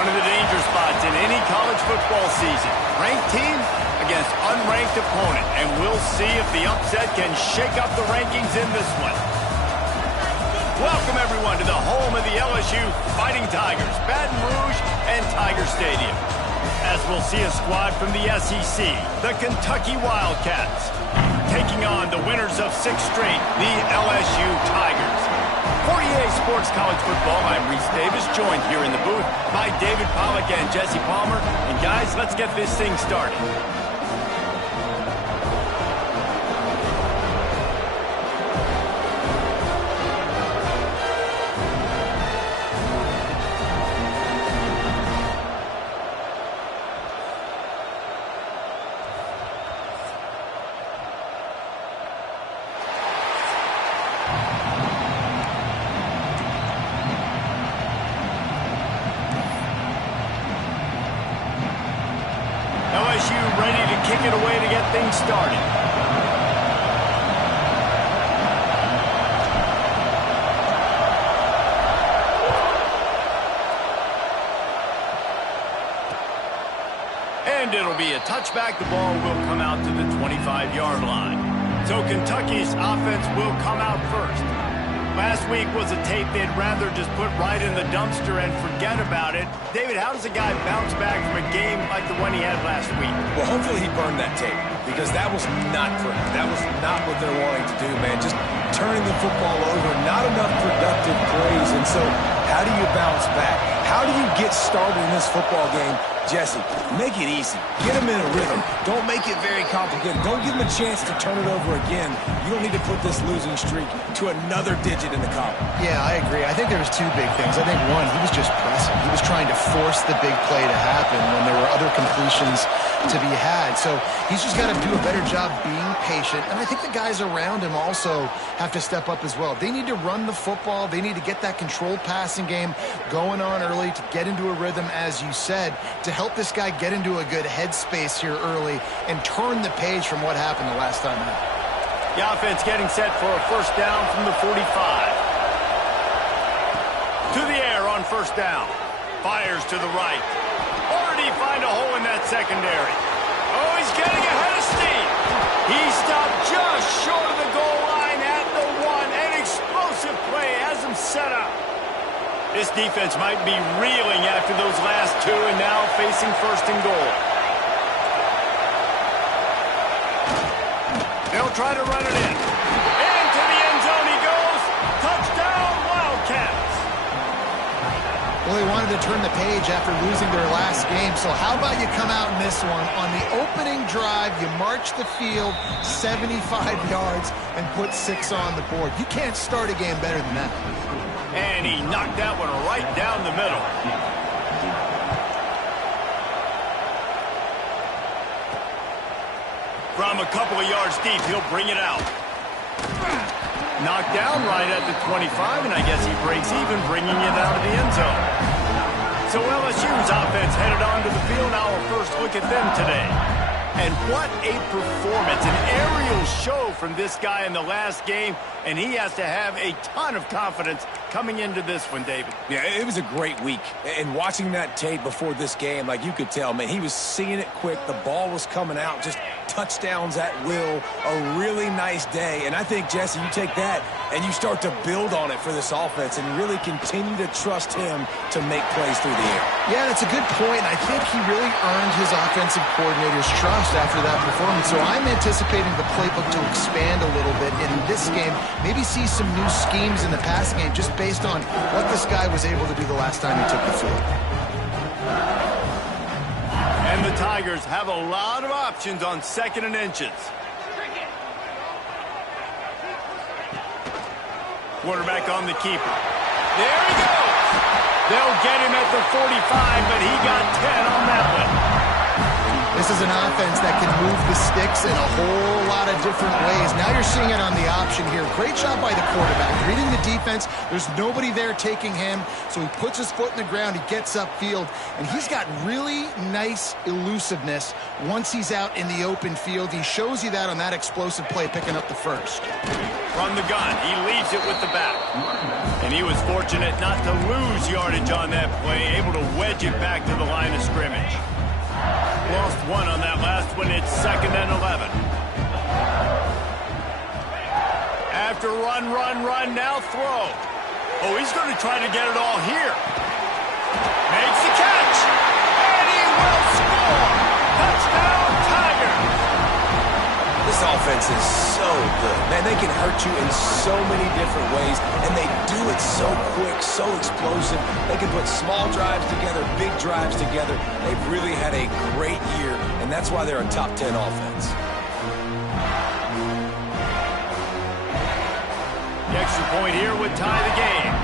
One of the danger spots in any college football season. Ranked team against unranked opponent. And we'll see if the upset can shake up the rankings in this one. Welcome, everyone, to the home of the LSU Fighting Tigers, Baton Rouge and Tiger Stadium. As we'll see a squad from the SEC, the Kentucky Wildcats, taking on the winners of 6 straight, the LSU Tigers. For EA Sports College Football, I'm Reese Davis, joined here in the booth by David Pollack and Jesse Palmer. And guys, let's get this thing started. LSU ready to kick it away to get things started. And it'll be a touchback. The ball will come out to the 25-yard line. So Kentucky's offense will come out first. Last week was a tape they'd rather just put right in the dumpster and forget about it. David, how does a guy bounce back from a game like the one he had last week? Well, hopefully he burned that tape because that was not pretty. That was not what they're wanting to do, man. Just turning the football over, not enough productive plays. And so how do you bounce back? How do you get started in this football game? Jesse, make it easy. Get them in a rhythm. Don't make it very complicated. Don't give them a chance to turn it over again. You don't need to put this losing streak to another digit in the column. Yeah, I agree. I think there was 2 big things. I think, one, he was just pressing. He was trying to force the big play to happen when there were other completions to be had. So he's just got to do a better job being patient. And I think the guys around him also have to step up as well. They need to run the football. They need to get that controlled passing game going on early to get into a rhythm, as you said, to help this guy get into a good headspace here early and turn the page from what happened the last time out. The offense getting set for a first down from the 45. To the air on first down. Fires to the right. Or did he find a hole in that secondary? Oh, he's getting ahead of steam. He stopped just short of the goal line at the 1. An explosive play has him set up. This defense might be reeling after those last 2 and now facing first and goal. They'll try to run it in. Into the end zone he goes. Touchdown, Wildcats. Well, they wanted to turn the page after losing their last game, so how about you come out in this one? On the opening drive, you march the field 75 yards and put 6 on the board. You can't start a game better than that. And he knocked that one right down the middle. From a couple of yards deep, he'll bring it out. Knocked down right at the 25, and I guess he breaks even, bringing it out of the end zone. So LSU's offense headed onto the field. Now our first look at them today. And what a performance, an aerial show from this guy in the last game, and he has to have a ton of confidence coming into this one, David. Yeah, it was a great week. And watching that tape before this game, like you could tell, man, he was seeing it quick. The ball was coming out, just touchdowns at will. A really nice day. And I think, Jesse, you take that and you start to build on it for this offense and really continue to trust him to make plays through the air. Yeah, that's a good point. I think he really earned his offensive coordinator's trust after that performance. So I'm anticipating the playbook to expand a little bit in this game. Maybe see some new schemes in the passing game just based on what this guy was able to do the last time he took the field. And the Tigers have a lot of options on 2nd and inches. Quarterback on the keeper. There he goes. They'll get him at the 45, but he got 10 on that one. This is an offense that can move the sticks in a whole lot of different ways. Now you're seeing it on the option here. Great job by the quarterback. Reading the defense, there's nobody there taking him, so he puts his foot in the ground, he gets upfield, and he's got really nice elusiveness once he's out in the open field. He shows you that on that explosive play, picking up the first. From the gun, he leaves it with the back. And he was fortunate not to lose yardage on that play, able to wedge it back to the line of scrimmage. Lost one on that last one. It's 2nd and 11. After run, now throw. Oh, he's going to try to get it all here. Makes the catch. And he will score. Touchdown, Tigers. This offense is so good. Man, they can hurt you in so many different ways, and they do it so quick, so explosive. They can put small drives together, big drives together. They've really had a great year, and that's why they're a top 10 offense. The extra point here would tie the game.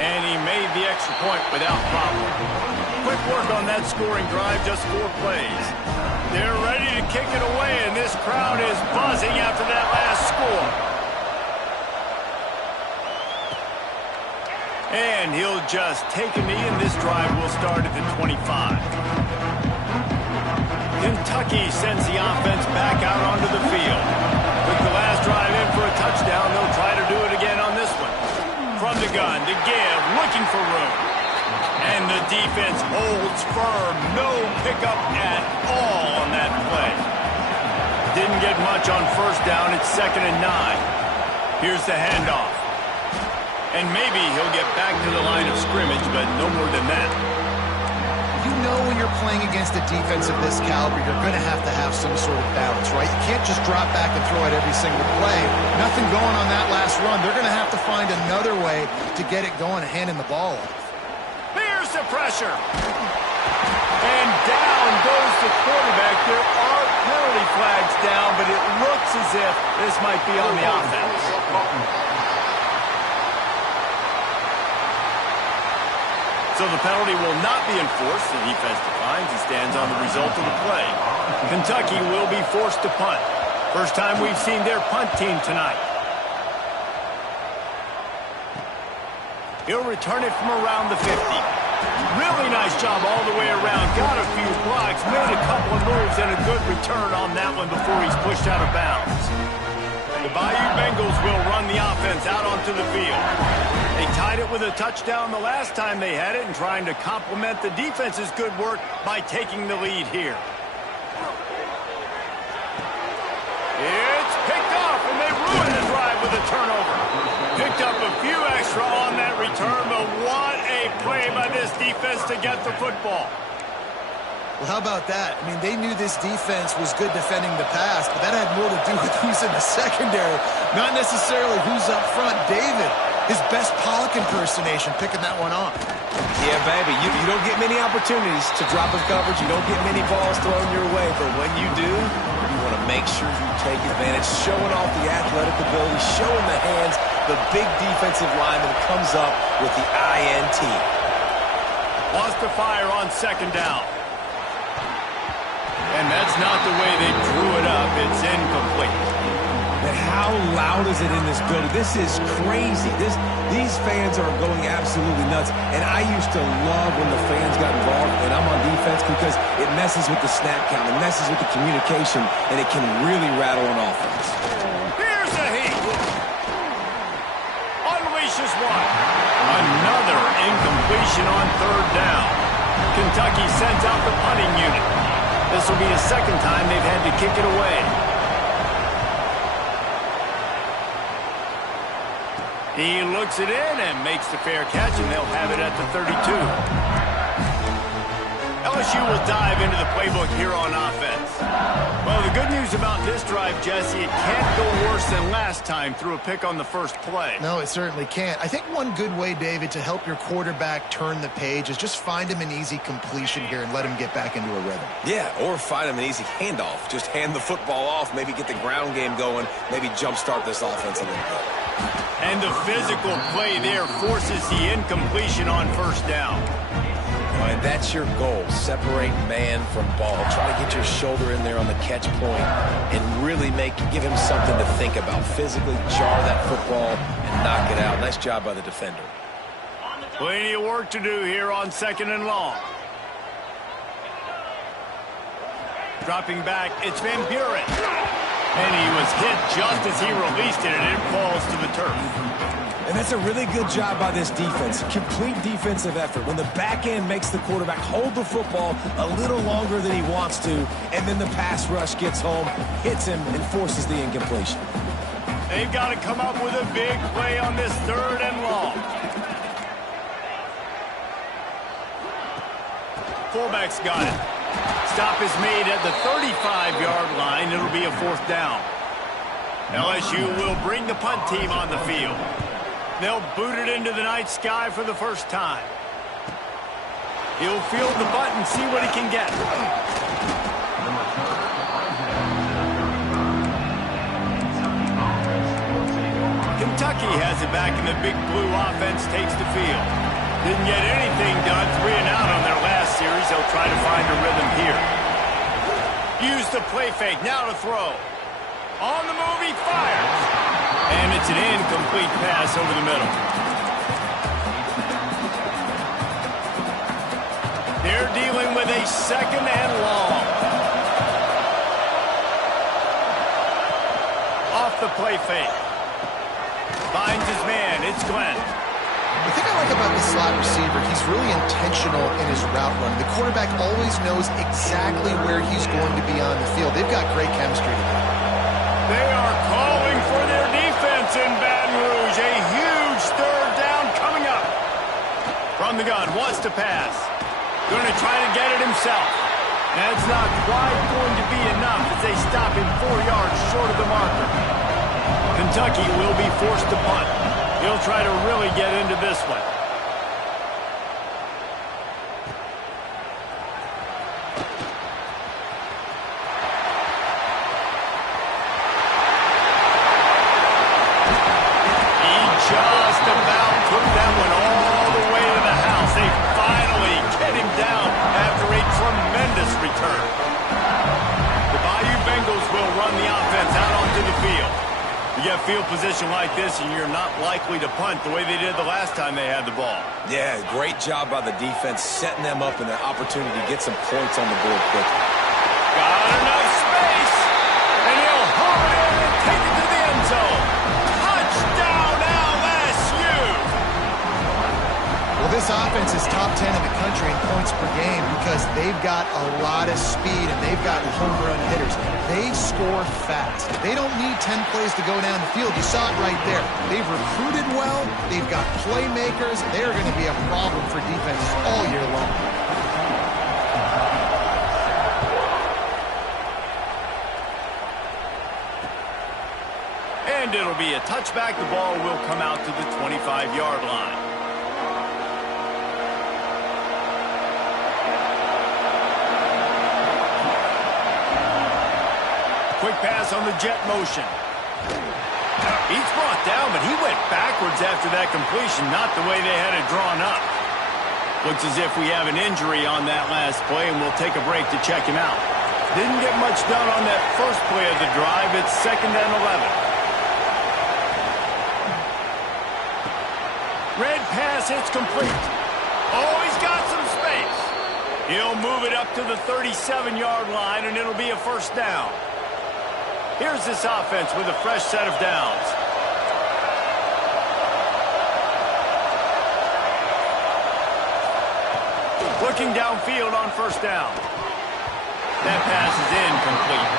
And he made the extra point without problem. Quick work on that scoring drive, just 4 plays. They're ready to kick it away, and this crowd is buzzing after that last score. And he'll just take a knee, and this drive will start at the 25. Kentucky sends the offense back out onto the field. With the last drive in for a touchdown, they'll try to do it again on this one. From the gun to give, looking for room. And the defense holds firm. No pickup at all on that play. Didn't get much on first down. It's 2nd and 9. Here's the handoff. And maybe he'll get back to the line of scrimmage, but no more than that. You know when you're playing against a defense of this caliber, you're going to have some sort of balance, right? You can't just drop back and throw it every single play. Nothing going on that last run. They're going to have to find another way to get it going and handing the ball off. Here's the pressure. And down goes the quarterback. There are penalty flags down, but it looks as if this might be on the offense. So the penalty will not be enforced. The defense declines and stands on the result of the play. Kentucky will be forced to punt. First time we've seen their punt team tonight. He'll return it from around the 50. Really nice job all the way around. Got a few blocks, made a couple of moves, and a good return on that one before he's pushed out of bounds. The Bayou Bengals will run the offense out onto the field. They tied it with a touchdown the last time they had it and trying to complement the defense's good work by taking the lead here. It's picked off, and they ruin the drive with a turnover. Picked up a few extra on that return, but what a play by this defense to get the football. Well, how about that? I mean, they knew this defense was good defending the pass, but that had more to do with who's in the secondary, not necessarily who's up front. David, his best Pollock impersonation, picking that one off. Yeah, baby, you don't get many opportunities to drop in coverage. You don't get many balls thrown your way, but when you do, you want to make sure you take advantage, showing off the athletic ability, showing the hands, the big defensive lineman comes up with the INT. Lost to fire on 2nd down. And that's not the way they drew it up. It's incomplete. And how loud is it in this building? This is crazy. These fans are going absolutely nuts. And I used to love when the fans got involved, and I'm on defense, because it messes with the snap count, it messes with the communication, and it can really rattle an offense. Here's the heat. Unleashes one. Another incompletion on 3rd down. Kentucky sends out the punting unit. This will be the 2nd time they've had to kick it away. He looks it in and makes the fair catch, and they'll have it at the 32. LSU will dive into the playbook here on offense. Well, the good news about this drive, Jesse, it can't go worse than last time through a pick on the first play. No, it certainly can't. I think one good way, David, to help your quarterback turn the page is just find him an easy completion here and let him get back into a rhythm. Yeah, or find him an easy handoff. Just hand the football off, maybe get the ground game going, maybe jumpstart this offense a little bit. And the physical play there forces the incompletion on 1st down. All right, that's your goal. Separate man from ball. Try to get your shoulder in there on the catch point and really give him something to think about. Physically jar that football and knock it out. Nice job by the defender. Plenty of work to do here on 2nd and long. Dropping back, it's Van Buren. And he was hit just as he released it, and it falls to the turf. And that's a really good job by this defense. Complete defensive effort. When the back end makes the quarterback hold the football a little longer than he wants to, and then the pass rush gets home, hits him, and forces the incompletion. They've got to come up with a big play on this 3rd and long. Fullback's got it. Stop is made at the 35-yard line. It'll be a 4th down. LSU will bring the punt team on the field. They'll boot it into the night sky for the first time. He'll field the butt and see what he can get. Kentucky has it back, and the big blue offense takes the field. Didn't get anything done, 3 and out on their last series. They'll try to find a rhythm here. Use the play fake, now to throw. On the move, he fires. And it's an incomplete pass over the middle. They're dealing with a 2nd and long. Off the play fake. Finds his man, it's Glenn. The thing I like about the slot receiver, he's really intentional in his route run. The quarterback always knows exactly where he's going to be on the field. They've got great chemistry together. They are calling for their defense in Baton Rouge. A huge 3rd down coming up. From the gun, wants to pass. Going to try to get it himself. That's not quite going to be enough as they stop him 4 yards short of the marker. Kentucky will be forced to punt. He'll try to really get into this one. He just about took that one all the way to the house. They finally get him down after a tremendous return. The Bayou Bengals will run the offense out onto the field. You get field position like this, and you're not likely to punt the way they did the last time they had the ball. Yeah, great job by the defense, setting them up in the opportunity to get some points on the board quickly. Got enough space, and he'll haul it in and take it to the end zone. Touchdown, LSU! Well, this offense is top 10 in the country in points per game because they've got a lot of speed and they've got home run hitters. They score fast. They don't need 10 plays to go down the field. You saw it right there. They've recruited well. They've got playmakers. They're going to be a problem for defenses all year long. And it'll be a touchback. The ball will come out to the 25-yard line. Quick pass on the jet motion. He's brought down, but he went backwards after that completion, not the way they had it drawn up. Looks as if we have an injury on that last play, and we'll take a break to check him out. Didn't get much done on that first play of the drive. It's 2nd and 11. Red pass, it's complete. Oh, he's got some space. He'll move it up to the 37-yard line, and it'll be a 1st down. Here's this offense with a fresh set of downs. Looking downfield on 1st down. That pass is incomplete.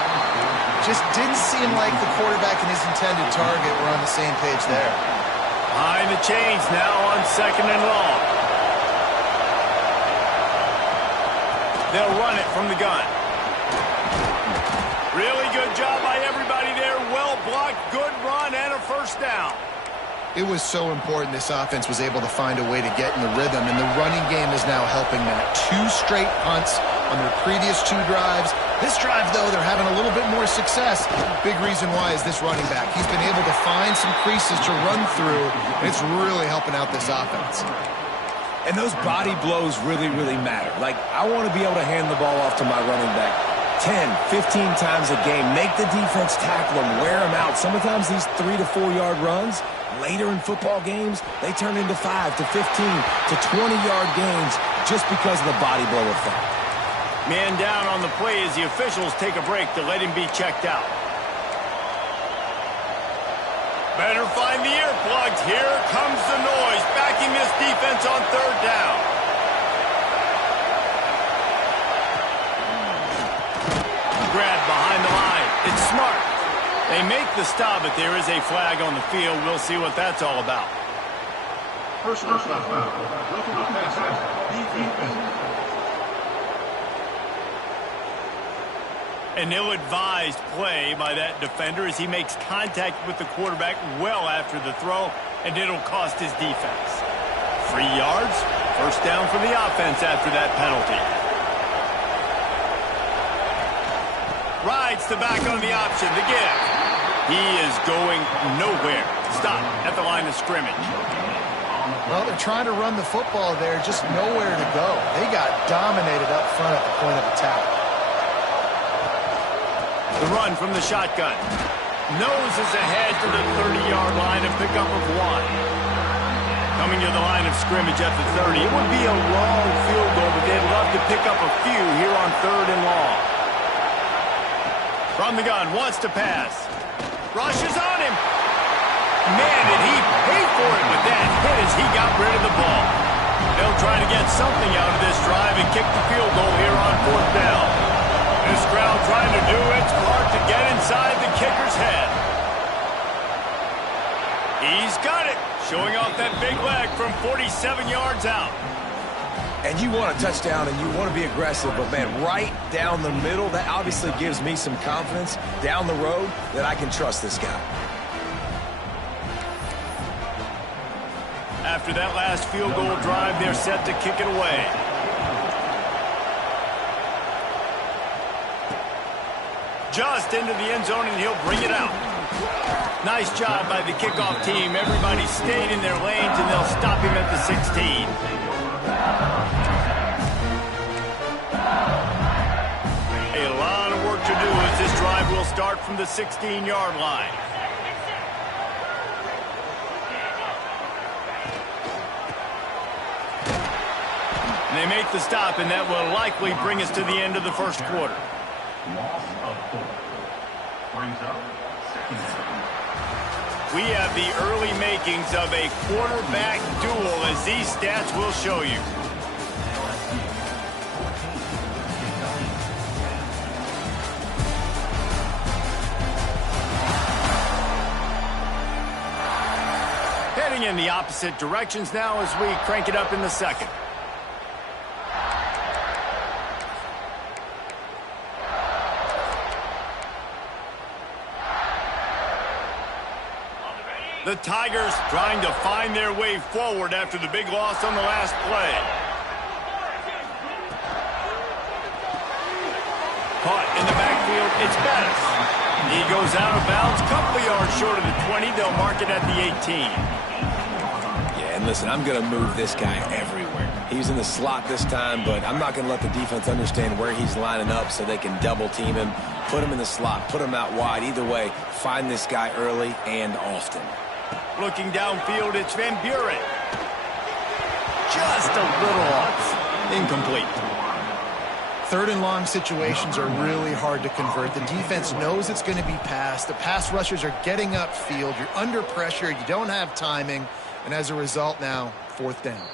Just didn't seem like the quarterback and his intended target were on the same page there. Behind the chains now on 2nd and long. They'll run it from the gun. Really good job by everybody there. Well blocked, good run, and a 1st down. It was so important this offense was able to find a way to get in the rhythm, and the running game is now helping that. 2 straight punts on their previous 2 drives. This drive, though, they're having a little bit more success. Big reason why is this running back. He's been able to find some creases to run through, and it's really helping out this offense. And those body blows really, really matter. Like, I want to be able to hand the ball off to my running back 10, 15 times a game. Make the defense tackle them, wear them out. Sometimes these 3 to 4 yard runs, later in football games, they turn into 5 to 15 to 20-yard gains just because of the body blow effect. Man down on the play as the officials take a break to let him be checked out. Better find the earplugs. Here comes the noise, backing this defense on third down. Grab behind the line. It's smart. They make the stop, but there is a flag on the field. We'll see what that's all about. Personal foul. An ill-advised play by that defender as he makes contact with the quarterback well after the throw, and it'll cost his defense. 3 yards, first down for the offense after that penalty. Rides the back on the option, the give. He is going nowhere. Stop at the line of scrimmage. Well, they're trying to run the football there, just nowhere to go. They got dominated up front at the point of attack. The run from the shotgun. Noses ahead to the 30-yard line, a pickup of 1. Coming to the line of scrimmage at the 30. It would be a long field goal, but they'd love to pick up a few here on 3rd and long. From the gun, wants to pass. Rushes on him. Man, did he pay for it with that hit as he got rid of the ball. They'll try to get something out of this drive and kick the field goal here on 4th down. This crowd trying to do its part to get inside the kicker's head. He's got it, showing off that big leg from 47 yards out. And you want a touchdown and you want to be aggressive, but, man, right down the middle, that obviously gives me some confidence down the road that I can trust this guy. After that last field goal drive, they're set to kick it away. Just into the end zone, and he'll bring it out. Nice job by the kickoff team. Everybody stayed in their lanes, and they'll stop him at the 16. A lot of work to do as this drive will start from the 16-yard line. And they make the stop, and that will likely bring us to the end of the first quarter. We have the early makings of a quarterback duel, as these stats will show you. Heading in the opposite directions now as we crank it up in the second. The Tigers trying to find their way forward after the big loss on the last play. Caught in the backfield, it's Bettis. He goes out of bounds, couple yards short of the 20. They'll mark it at the 18. Yeah, and listen, I'm going to move this guy everywhere. He's in the slot this time, but I'm not going to let the defense understand where he's lining up so they can double team him, put him in the slot, put him out wide. Either way, find this guy early and often. Looking downfield, it's Van Buren. Just a little off. Incomplete. 3rd and long situations are really hard to convert. The defense knows it's going to be passed. The pass rushers are getting upfield. You're under pressure. You don't have timing. And as a result now, 4th down.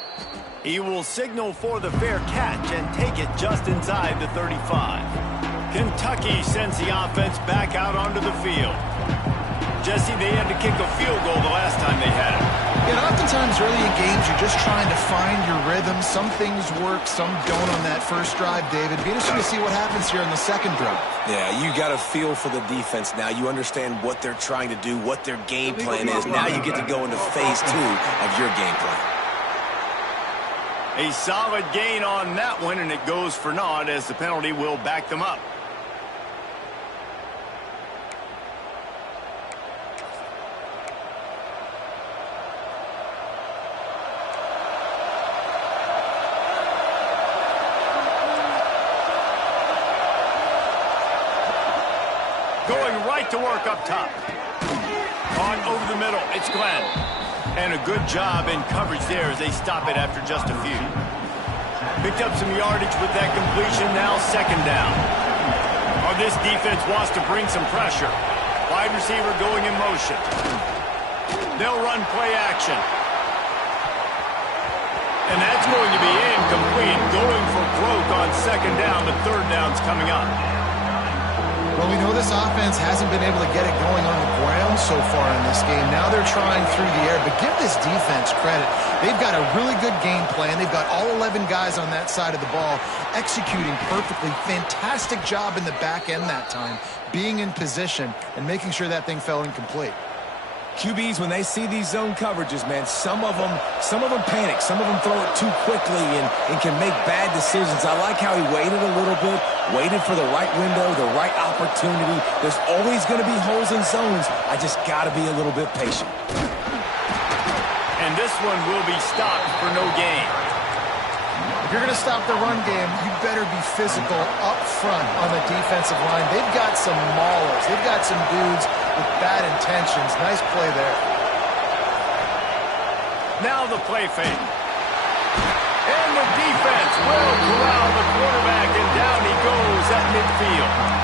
He will signal for the fair catch and take it just inside the 35. Kentucky sends the offense back out onto the field. Jesse, they had to kick a field goal the last time they had it. And oftentimes early in games, you're just trying to find your rhythm. Some things work, some don't on that first drive, David. Be interesting to see what happens here in the second drive. Yeah, you got a feel for the defense now. You understand what they're trying to do, what their game plan is. Now you get to go into phase 2 of your game plan. A solid gain on that one, and it goes for naught as the penalty will back them up. Going right to work up top. On over the middle. It's Glenn. And a good job in coverage there as they stop it after just a few. Picked up some yardage with that completion. Now second down. Oh, this defense wants to bring some pressure. Wide receiver going in motion. They'll run play action. And that's going to be incomplete. Going for broke on second down, but third down's coming up. Well, we know this offense hasn't been able to get it going on the ground so far in this game. Now they're trying through the air, but give this defense credit. They've got a really good game plan. They've got all 11 guys on that side of the ball executing perfectly. Fantastic job in the back end that time, being in position and making sure that thing fell incomplete. QBs, when they see these zone coverages, man, some of them panic. Some of them throw it too quickly and can make bad decisions. I like how he waited a little bit, waited for the right window, the right opportunity. There's always going to be holes in zones. I just got to be a little bit patient. And this one will be stopped for no gain. If you're going to stop the run game, you better be physical up front on the defensive line. They've got some maulers. They've got some dudes with bad intentions. Nice play there. Now the play fake. And the defense will corral the quarterback, and down he goes at midfield.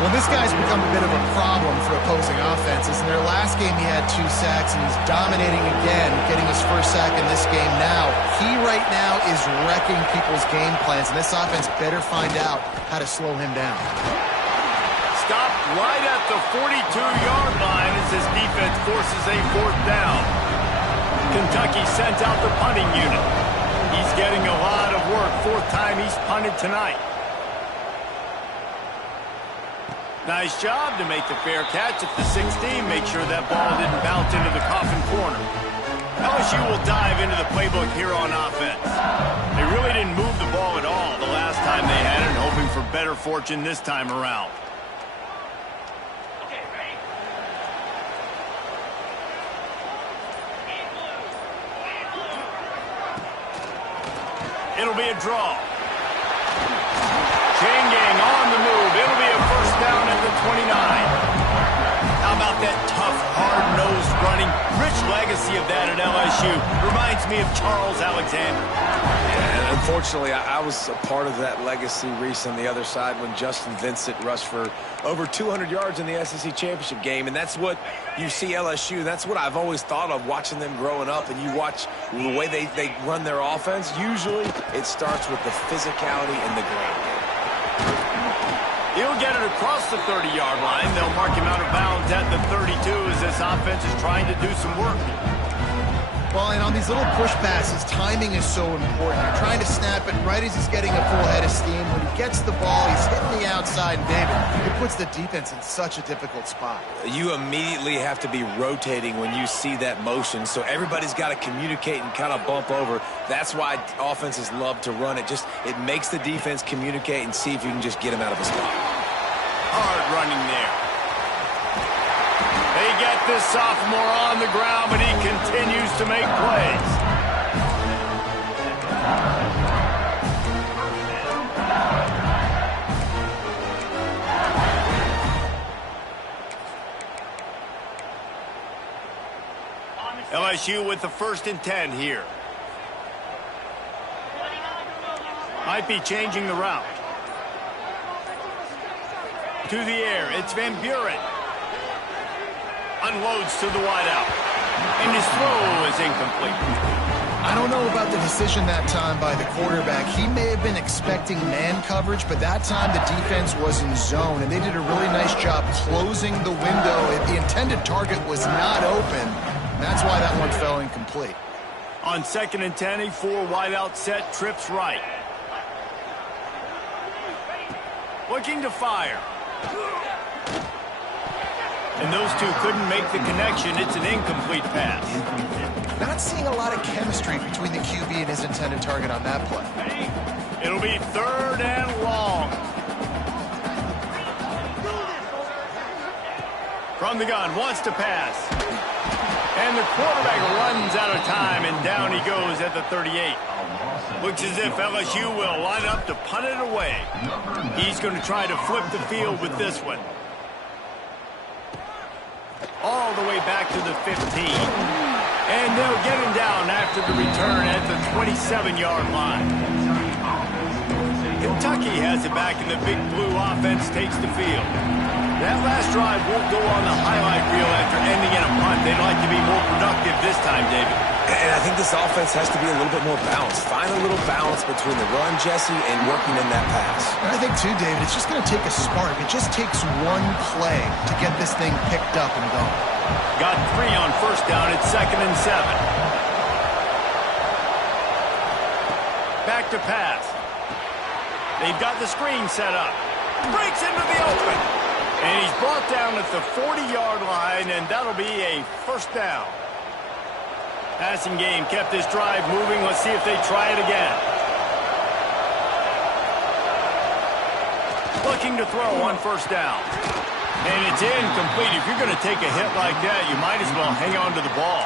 Well, this guy's become a bit of a problem for opposing offenses. In their last game, he had 2 sacks, and he's dominating again, getting his first sack in this game now. He right now is wrecking people's game plans, and this offense better find out how to slow him down. Stopped right at the 42-yard line as his defense forces a fourth down. Kentucky sent out the punting unit. He's getting a lot of work. Fourth time he's punted tonight. Nice job to make the fair catch at the 16. Make sure that ball didn't bounce into the coffin corner. LSU will dive into the playbook here on offense. They really didn't move the ball at all the last time they had it, hoping for better fortune this time around. It'll be a draw. Chain gang on the move. It'll be a first down at the 29. How about that tough, hard-nosed running? Rich legacy of that at LSU. Reminds me of Charles Alexander. Yeah, and unfortunately, I was a part of that legacy, Reese, on the other side when Justin Vincent rushed for over 200 yards in the SEC championship game, and that's what you see LSU. That's what I've always thought of watching them growing up, and you watch the way they run their offense. Usually, it starts with the physicality and the ground game. He'll get it across the 30-yard line. They'll mark him out of bounds at the 32 as this offense is trying to do some work. Well, and on these little push passes, timing is so important. You're trying to snap it right as he's getting a full head of steam. When he gets the ball, he's hitting the outside, and David, it puts the defense in such a difficult spot. You immediately have to be rotating when you see that motion, so everybody's got to communicate and kind of bump over. That's why offenses love to run it. It makes the defense communicate and see if you can just get him out of a spot. Hard running there. They get this sophomore on the ground, but he continues to make plays. LSU with the 1st and 10 here. Might be changing the route. To the air, it's Van Buren. Unloads to the wideout. And his throw is incomplete. I don't know about the decision that time by the quarterback. He may have been expecting man coverage, but that time the defense was in zone, and they did a really nice job closing the window. The intended target was not open. That's why that one fell incomplete. On 2nd and 10, a 4 wideout set, trips right. Looking to fire. And those two couldn't make the connection. It's an incomplete pass. Not seeing a lot of chemistry between the QB and his intended target on that play. It'll be 3rd and long. From the gun, wants to pass. And the quarterback runs out of time, and down he goes at the 38. Looks as if LSU will line up to punt it away. He's going to try to flip the field with this one. all the way back to the 15. And they'll get him down after the return at the 27-yard line. Kentucky has it back, and the Big Blue offense takes the field. That last drive won't go on the highlight reel after ending in a punt. They'd like to be more productive this time, David. And I think this offense has to be a little bit more balanced. Find a little balance between the run, Jesse, and working in that pass. And I think, too, David, it's just going to take a spark. It just takes one play to get this thing picked up and going. Got 3 on first down. It's 2nd and 7. Back to pass. They've got the screen set up. Breaks into the open. And he's brought down at the 40-yard line, and that'll be a first down. Passing game kept this drive moving. Let's see if they try it again. Looking to throw on first down. And it's incomplete. If you're going to take a hit like that, you might as well hang on to the ball.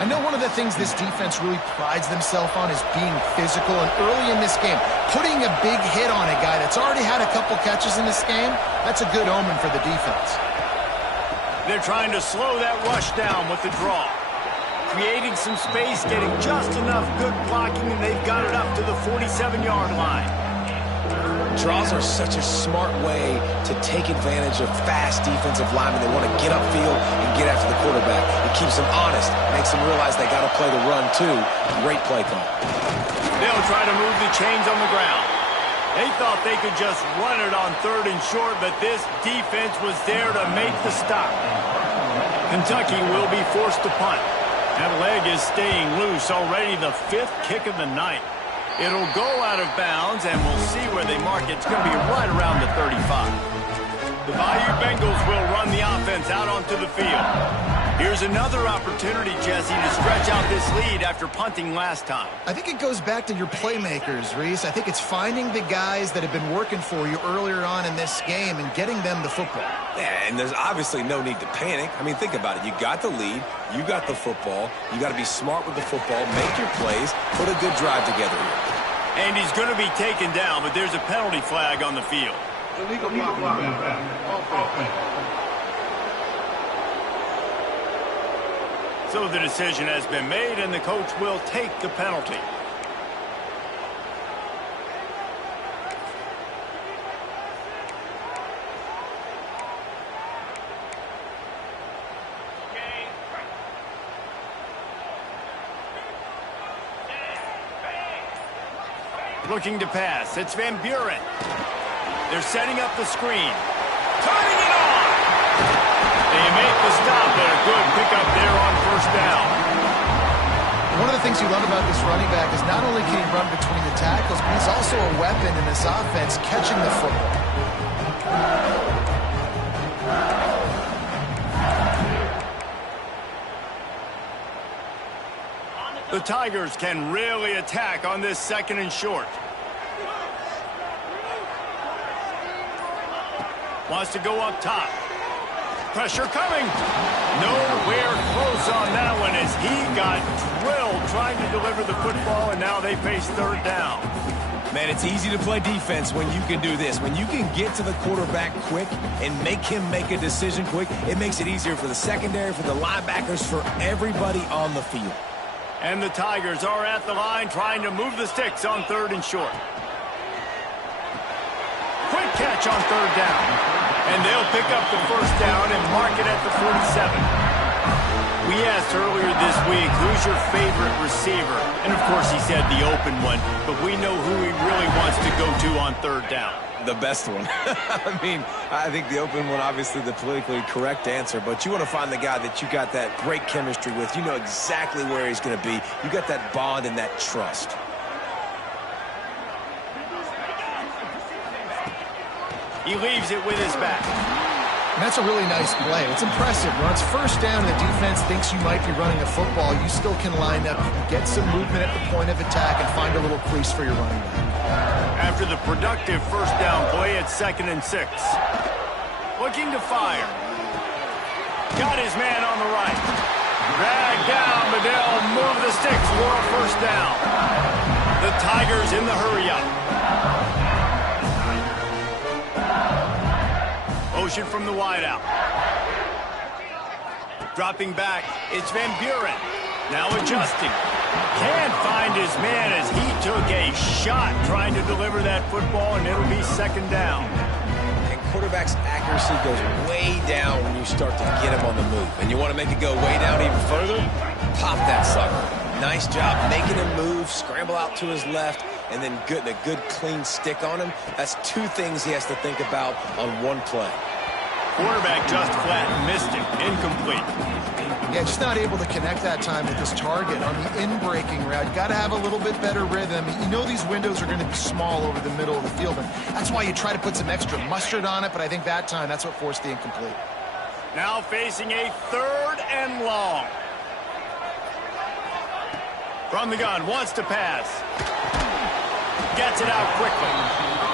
I know one of the things this defense really prides themselves on is being physical, and early in this game, putting a big hit on a guy that's already had a couple catches in this game, that's a good omen for the defense. They're trying to slow that rush down with the draw. Creating some space, getting just enough good blocking, and they've got it up to the 47-yard line. Draws are such a smart way to take advantage of fast defensive linemen. They want to get upfield and get after the quarterback. It keeps them honest, makes them realize they got to play the run too. Great play call. They'll try to move the chains on the ground. They thought they could just run it on 3rd and short, but this defense was there to make the stop. Kentucky will be forced to punt. That leg is staying loose, already the 5th kick of the night. It'll go out of bounds, and we'll see where they mark it. It's going to be right around the 35. The Bayou Bengals will run the offense out onto the field. Here's another opportunity, Jesse, to stretch out this lead after punting last time. I think it goes back to your playmakers, Reese. I think it's finding the guys that have been working for you earlier on in this game and getting them the football. Yeah, and there's obviously no need to panic. I mean, think about it. You got the lead. You got the football. You got to be smart with the football, make your plays, put a good drive together here. And he's going to be taken down, but there's a penalty flag on the field. Illegal block. So the decision has been made, and the coach will take the penalty. Looking to pass. It's Van Buren. They're setting up the screen. Turning it on! They make the stop, but a good pickup there on first down. One of the things you love about this running back is not only can he run between the tackles, but he's also a weapon in this offense catching the football. The Tigers can really attack on this 2nd and short. Wants to go up top. Pressure coming. Nowhere close on that one as he got drilled trying to deliver the football, and now they face 3rd down. Man, it's easy to play defense when you can do this. When you can get to the quarterback quick and make him make a decision quick, it makes it easier for the secondary, for the linebackers, for everybody on the field. And the Tigers are at the line trying to move the sticks on 3rd and short. Quick catch on 3rd down. And they'll pick up the first down and mark it at the 47. We asked earlier this week, who's your favorite receiver? And of course he said the open one, but we know who he really wants to go to on 3rd down. The best one. I mean, I think the open one, obviously the politically correct answer, but you want to find the guy that you got that great chemistry with. You know exactly where he's going to be. You got that bond and that trust. He leaves it with his back. And that's a really nice play. It's impressive. When it's first down and the defense thinks you might be running a football, you still can line up, you can get some movement at the point of attack, and find a little crease for your running back. After the productive first down play, it's 2nd and 6. Looking to fire. Got his man on the right. Dragged down, but they'll move the sticks for a first down. The Tigers in the hurry-up. Motion from the wideout. Dropping back, it's Van Buren. Now adjusting. Can't find his man as he took a shot trying to deliver that football, and it'll be second down. And quarterback's accuracy goes way down when you start to get him on the move. And you want to make it go way down even further? Pop that sucker. Nice job making him move, scramble out to his left, and then getting a good clean stick on him. That's two things he has to think about on one play. Quarterback just flat missed it. Incomplete. Yeah, just not able to connect that time with his target on the in-breaking route. You got to have a little bit better rhythm. You know these windows are going to be small over the middle of the field, and that's why you try to put some extra mustard on it, but I think that time that's what forced the incomplete. Now facing a 3rd and long. From the gun, wants to pass. Gets it out quickly.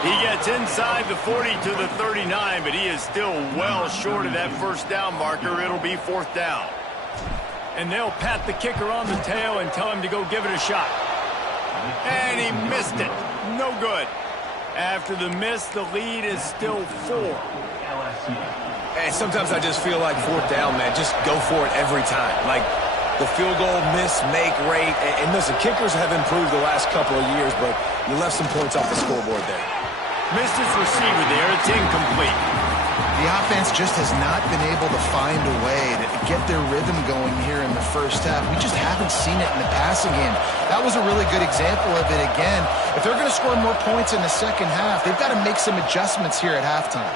He gets inside the 40 to the 39, but he is still well short of that first down marker. It'll be 4th down. And they'll pat the kicker on the tail and tell him to go give it a shot. And he missed it. No good. After the miss, the lead is still 4. And sometimes I just feel like 4th down, man. Just go for it every time. Like the field goal miss, make rate. And listen, kickers have improved the last couple of years, but you left some points off the scoreboard there. Missed his receiver there. It's incomplete. The offense just has not been able to find a way to get their rhythm going here in the first half. We just haven't seen it in the passing game. That was a really good example of it again. If they're going to score more points in the second half, they've got to make some adjustments here at halftime.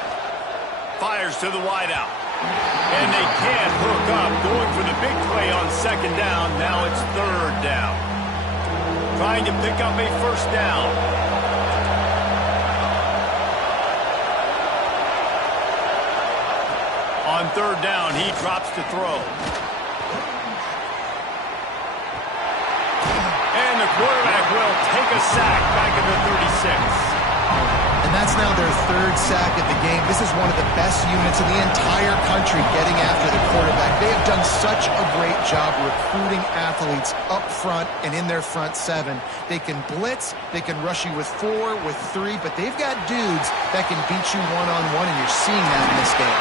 Fires to the wideout. And they can't hook up. Going for the big play on second down. Now it's 3rd down. Trying to pick up a first down. On 3rd down, he drops to throw. And the quarterback will take a sack back at the 36. And that's now their 3rd sack of the game. This is one of the best units in the entire country getting after the quarterback. They have done such a great job recruiting athletes up front and in their front 7. They can blitz, they can rush you with 4, with 3, but they've got dudes that can beat you one-on-one, and you're seeing that in this game.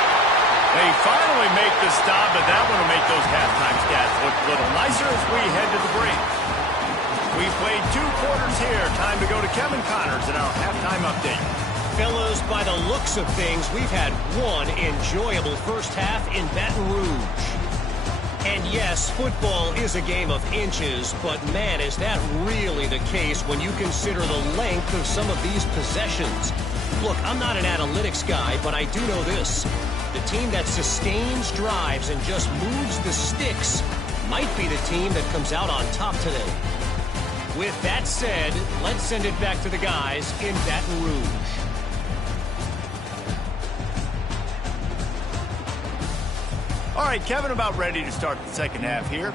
They finally make the stop, but that one will make those halftime stats look a little nicer as we head to the break. We've played 2 quarters here. Time to go to Kevin Connors in our halftime update. Fellas, by the looks of things, we've had one enjoyable first half in Baton Rouge. And yes, football is a game of inches, but man, is that really the case when you consider the length of some of these possessions. Look, I'm not an analytics guy, but I do know this. The team that sustains drives and just moves the sticks might be the team that comes out on top today. With that said, let's send it back to the guys in Baton Rouge. All right, Kevin, about ready to start the second half here.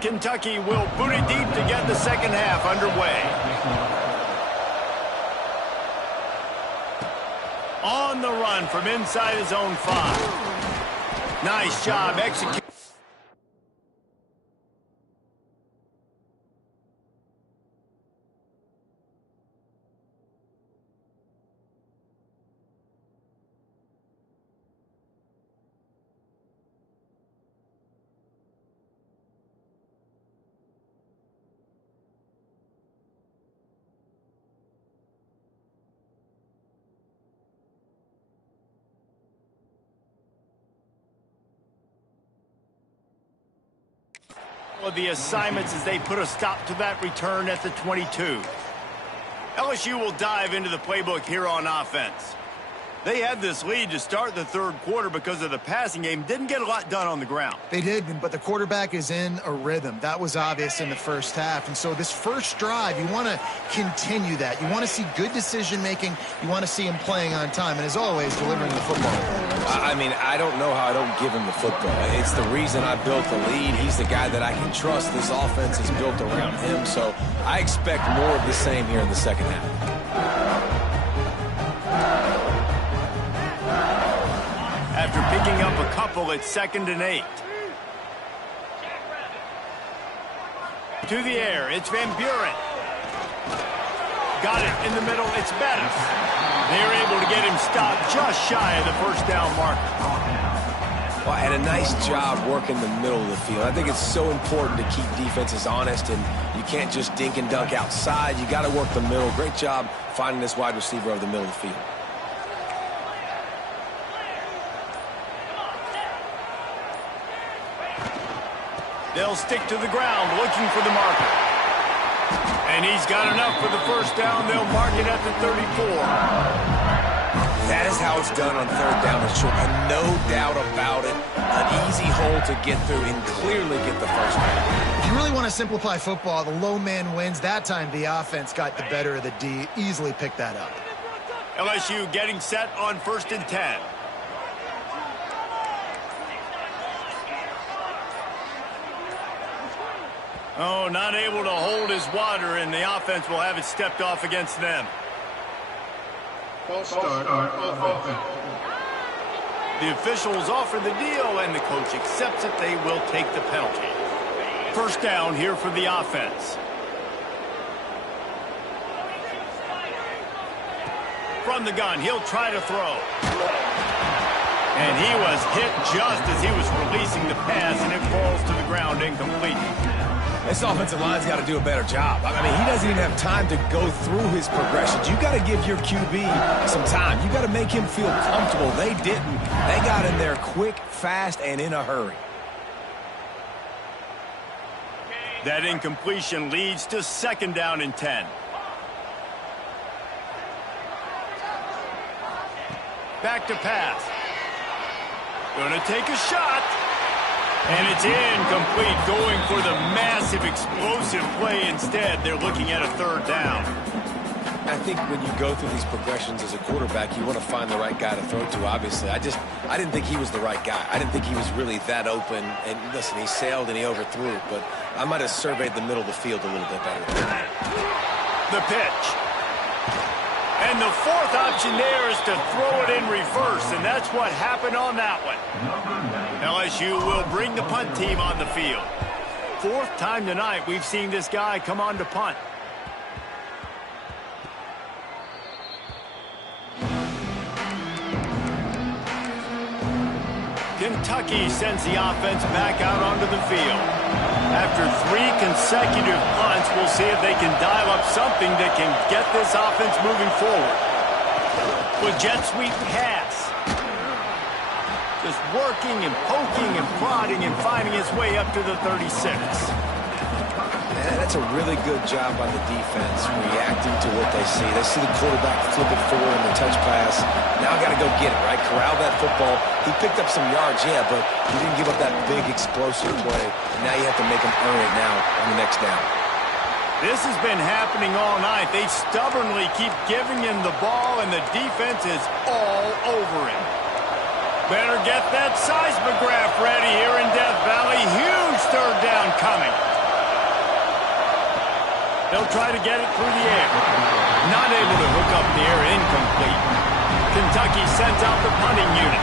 Kentucky will boot it deep to get the second half underway. On the run from inside his own 5. Nice job executing. Of the assignments as they put a stop to that return at the 22. LSU will dive into the playbook here on offense. They had this lead to start the 3rd quarter because of the passing game. Didn't get a lot done on the ground. They did, but the quarterback is in a rhythm. That was obvious in the first half. And so this first drive, you want to continue that. You want to see good decision-making. You want to see him playing on time. And as always, delivering the football. I mean, I don't know how I don't give him the football. It's the reason I built the lead. He's the guy that I can trust. This offense is built around him. So I expect more of the same here in the second half. After picking up a couple at 2nd and 8. To the air, it's Van Buren. got it in the middle. It's Bettis. They're able to get him stopped just shy of the first down marker. Well, and a nice job working the middle of the field. I think it's so important to keep defenses honest, and you can't just dink and dunk outside. You got to work the middle. Great job finding this wide receiver over the middle of the field. They'll stick to the ground looking for the marker. And he's got enough for the first down. They'll mark it at the 34. That is how it's done on third down and short. And no doubt about it, an easy hole to get through and clearly get the first down. If you really want to simplify football, the low man wins. That time the offense got the better of the D. Easily picked that up. LSU getting set on 1st and 10. Oh, not able to hold his water, and the offense will have it stepped off against them. False start of offense. The officials offer the deal, and the coach accepts it. They will take the penalty. First down here for the offense. From the gun, he'll try to throw. And he was hit just as he was releasing the pass, and it falls to the ground incomplete. This offensive line's got to do a better job. I mean, he doesn't even have time to go through his progressions. You got to give your QB some time. You got to make him feel comfortable. They didn't. They got in there quick, fast, and in a hurry. That incompletion leads to 2nd down and 10. Back to pass. Gonna take a shot. And it's incomplete, going for the massive explosive play instead. They're looking at a 3rd down. I think when you go through these progressions as a quarterback, you want to find the right guy to throw to, obviously. I didn't think he was the right guy. I didn't think he was really that open. And listen, he sailed and he overthrew it, but I might have surveyed the middle of the field a little bit better. The pitch. And the 4th option there is to throw it in reverse, and that's what happened on that one. LSU will bring the punt team on the field. 4th time tonight we've seen this guy come on to punt. Kentucky sends the offense back out onto the field. After 3 consecutive punts, we'll see if they can dial up something that can get this offense moving forward. With jet sweep pass. Just working and poking and prodding and finding his way up to the 36. Yeah, that's a really good job by the defense, reacting to what they see. They see the quarterback flip it forward in the touch pass. Now got to go get it, right? Corral that football. He picked up some yards, yeah, but he didn't give up that big explosive play. And now you have to make him earn it now on the next down. This has been happening all night. They stubbornly keep giving him the ball, and the defense is all over him. Better get that seismograph ready here in Death Valley. Huge 3rd down coming. They'll try to get it through the air. Not able to hook up there, incomplete. Kentucky sends out the punting unit.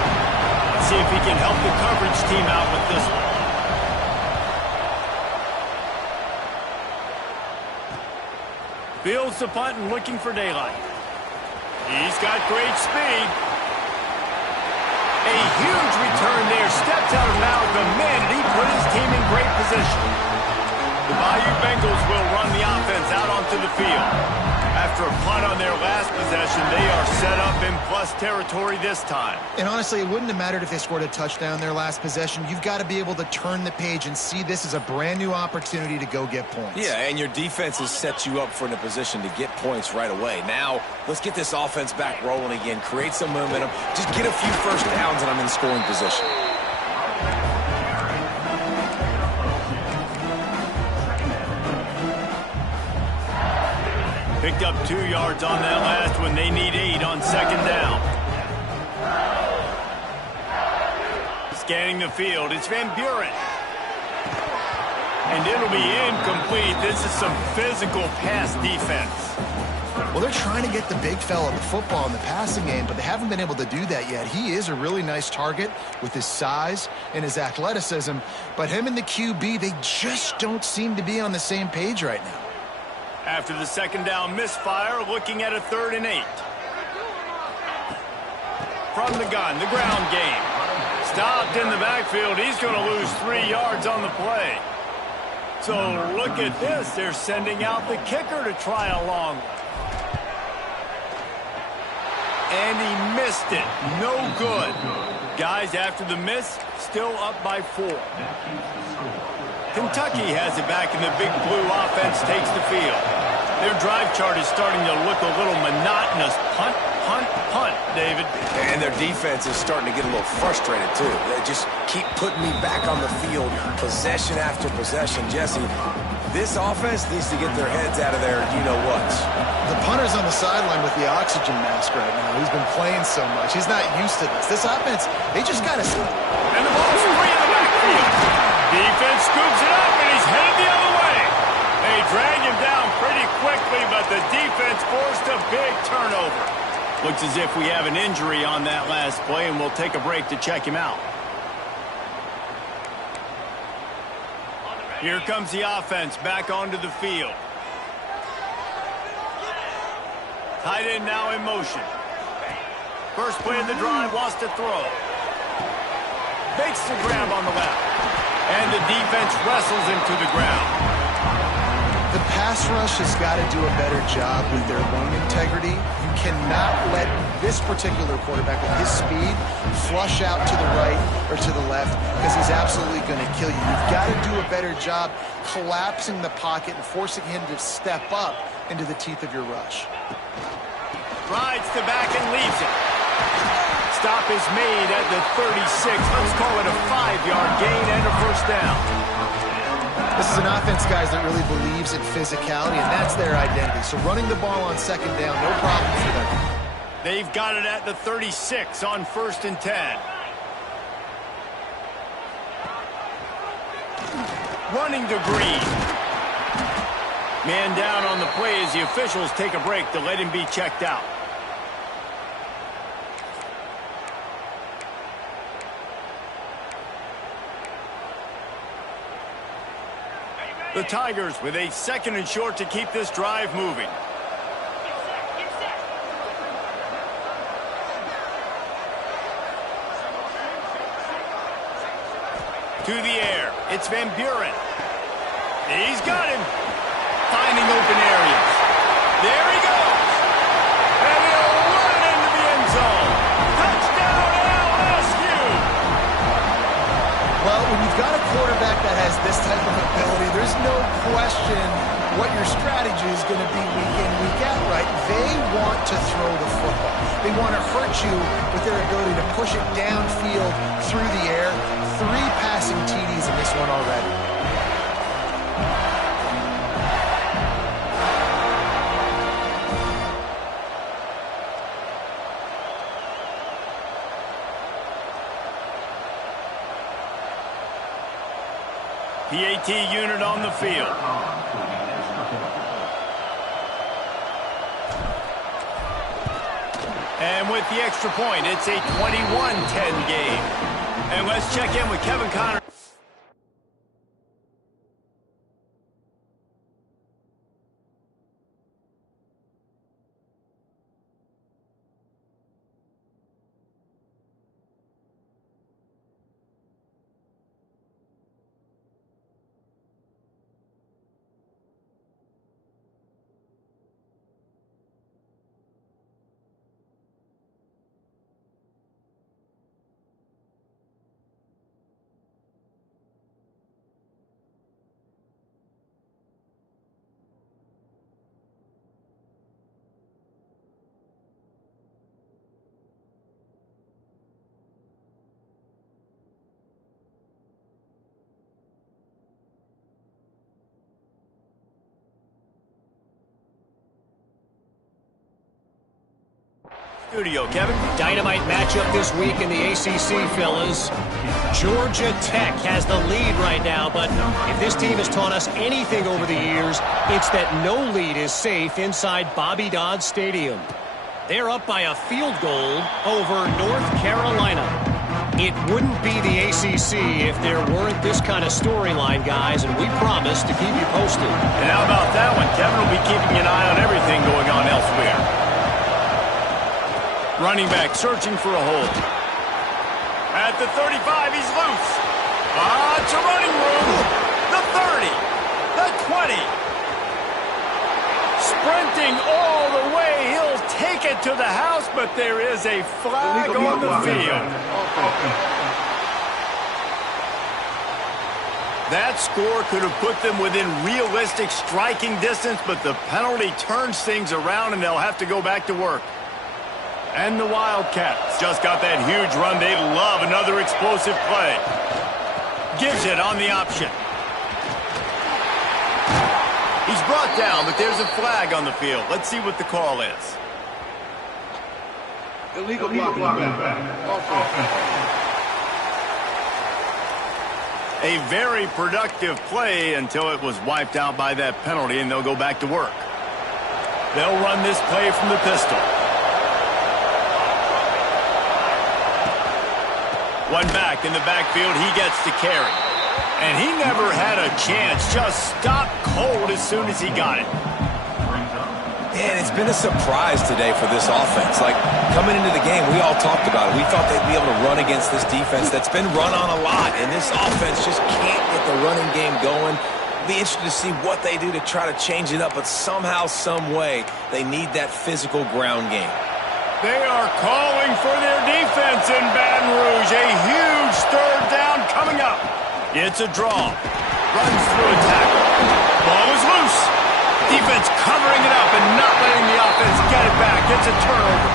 Let's see if he can help the coverage team out with this one. Fields the punt and looking for daylight. He's got great speed. A huge return there. Steps out of bounds the minute he put his team in great position. The Bayou Bengals will run the offense out onto the field. After a punt on their last possession, they are set up in plus territory this time. And honestly, it wouldn't have mattered if they scored a touchdown their last possession. You've got to be able to turn the page and see this as a brand new opportunity to go get points. Yeah, and your defense has set you up for in a position to get points right away. Now, let's get this offense back rolling again, create some momentum, just get a few first downs, and I'm in scoring position. Picked up 2 yards on that last one. They need 8 on 2nd down. Scanning the field, it's Van Buren. And it'll be incomplete. This is some physical pass defense. Well, they're trying to get the big fella the football in the passing game, but they haven't been able to do that yet. He is a really nice target with his size and his athleticism, but him and the QB, they just don't seem to be on the same page right now. After the second down misfire, looking at a 3rd and 8. From the gun, the ground game. Stopped in the backfield. He's going to lose 3 yards on the play. So look at this. They're sending out the kicker to try a long one. And he missed it. No good. Guys, after the miss, still up by 4. Kentucky has it back, and the Big Blue offense takes the field. Their drive chart is starting to look a little monotonous. Punt, punt, punt, David. And their defense is starting to get a little frustrated, too. They just keep putting me back on the field, possession after possession. Jesse, this offense needs to get their heads out of their you-know-whats. The punter's on the sideline with the oxygen mask right now. He's been playing so much. He's not used to this. This offense, they just got to... And the ball's free in the backfield. Defense scoops it up, and he's headed the other way. They drag him down pretty quickly, but the defense forced a big turnover. Looks as if we have an injury on that last play, and we'll take a break to check him out. Here comes the offense back onto the field. Tight end now in motion. First play of the drive, wants to throw. Makes the grab on the left. And the defense wrestles him to the ground. The pass rush has got to do a better job with their lane integrity. You cannot let this particular quarterback with his speed flush out to the right or to the left, because he's absolutely going to kill you. You've got to do a better job collapsing the pocket and forcing him to step up into the teeth of your rush. Rides to back and leaves it. Stop is made at the 36. Let's call it a 5-yard gain and a first down. This is an offense, guys, that really believes in physicality, and that's their identity. So running the ball on second down, no problem for them. They've got it at the 36 on 1st and 10. Running to Green. Man down on the play as the officials take a break to let him be checked out. The Tigers with a 2nd and short to keep this drive moving. To the air. It's Van Buren. He's got him. Finding open areas. There he goes. And he'll run into the end zone. Touchdown, LSU. Well, when you've got a quarterback that has this type of ability, there's no question what your strategy is going to be week in, week out, right? They want to throw the football. They want to hurt you with their ability to push it downfield through the air. 3 passing TDs in this one already. PAT unit on the field. And with the extra point, it's a 21-10 game. And let's check in with Kevin Connor. Studio, Kevin. Dynamite matchup this week in the ACC, fellas. Georgia Tech has the lead right now, but if this team has taught us anything over the years, it's that no lead is safe inside Bobby Dodd Stadium. They're up by a field goal over North Carolina. It wouldn't be the ACC if there weren't this kind of storyline, guys, and we promise to keep you posted. And how about that one? Kevin will be keeping an eye on everything going on elsewhere. Running back searching for a hole. At the 35, he's loose. It's a running room. The 30. The 20. Sprinting all the way. He'll take it to the house, but there is a flag on the field. That score could have put them within realistic striking distance, but the penalty turns things around, and they'll have to go back to work. And the Wildcats just got that huge run. They love another explosive play. Gives it on the option. He's brought down, but there's a flag on the field. Let's see what the call is. Illegal blocking back. A very productive play until it was wiped out by that penalty, and they'll go back to work. They'll run this play from the pistol. One back in the backfield, he gets to carry. And he never had a chance, just stopped cold as soon as he got it. Man, it's been a surprise today for this offense. Like, coming into the game, we all talked about it. We thought they'd be able to run against this defense that's been run on a lot, and this offense just can't get the running game going. Be interested to see what they do to try to change it up, but somehow, some way, they need that physical ground game. They are calling for their defense in Baton Rouge. A huge third down coming up. It's a draw. Runs through a tackle. Ball is loose. Defense covering it up and not letting the offense get it back. It's a turnover.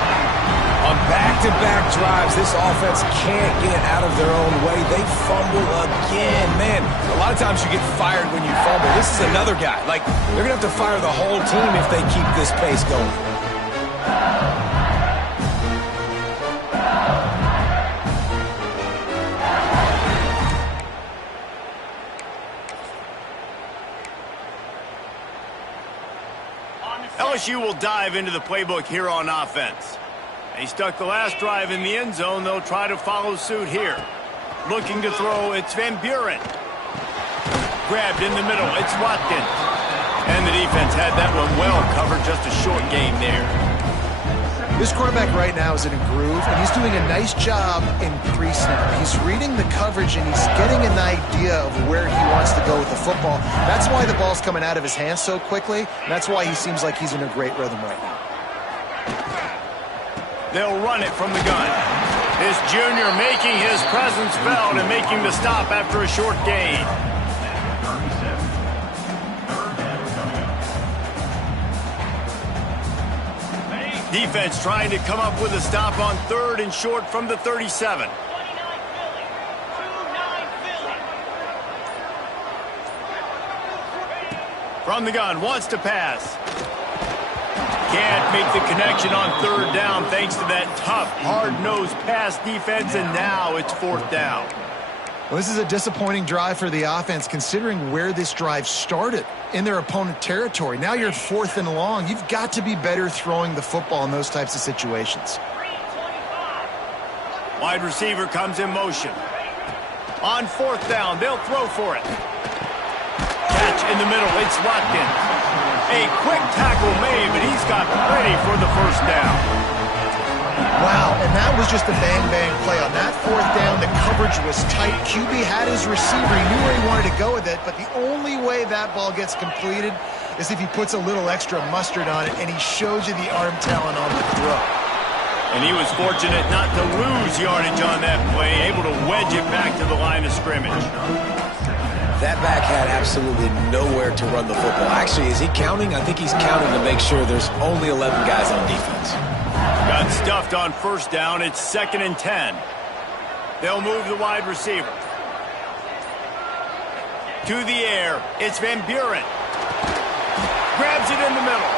On back-to-back drives, this offense can't get out of their own way. They fumble again. Man, a lot of times you get fired when you fumble. This is another guy. Like, they're going to have to fire the whole team if they keep this pace going. LSU will dive into the playbook here on offense. They stuck the last drive in the end zone. They'll try to follow suit here. Looking to throw, it's Van Buren. Grabbed in the middle, it's Watkins. And the defense had that one well covered, just a short game there. This quarterback right now is in a groove, and he's doing a nice job in pre-snap. He's reading the coverage, and he's getting an idea of where he wants to go with the football. That's why the ball's coming out of his hands so quickly, and that's why he seems like he's in a great rhythm right now. They'll run it from the gun. This junior making his presence felt and making the stop after a short gain. Defense trying to come up with a stop on third and short from the 37. From the gun, wants to pass. Can't make the connection on third down thanks to that tough, hard-nosed pass defense, and now it's fourth down. Well, this is a disappointing drive for the offense considering where this drive started in their opponent territory. Now you're 4th and long. You've got to be better throwing the football in those types of situations. Wide receiver comes in motion. On 4th down, they'll throw for it. Catch in the middle, it's Watkins. A quick tackle made, but he's got plenty for the first down. Wow, and that was just a bang-bang play. On that 4th down, the coverage was tight. QB had his receiver. He knew where he wanted to go with it, but the only way that ball gets completed is if he puts a little extra mustard on it, and he shows you the arm talent on the throw. And he was fortunate not to lose yardage on that play, able to wedge it back to the line of scrimmage. That back had absolutely nowhere to run the football. Actually, is he counting? I think he's counting to make sure there's only 11 guys on defense. Got stuffed on first down. It's 2nd and 10. They'll move the wide receiver. To the air. It's Van Buren. Grabs it in the middle.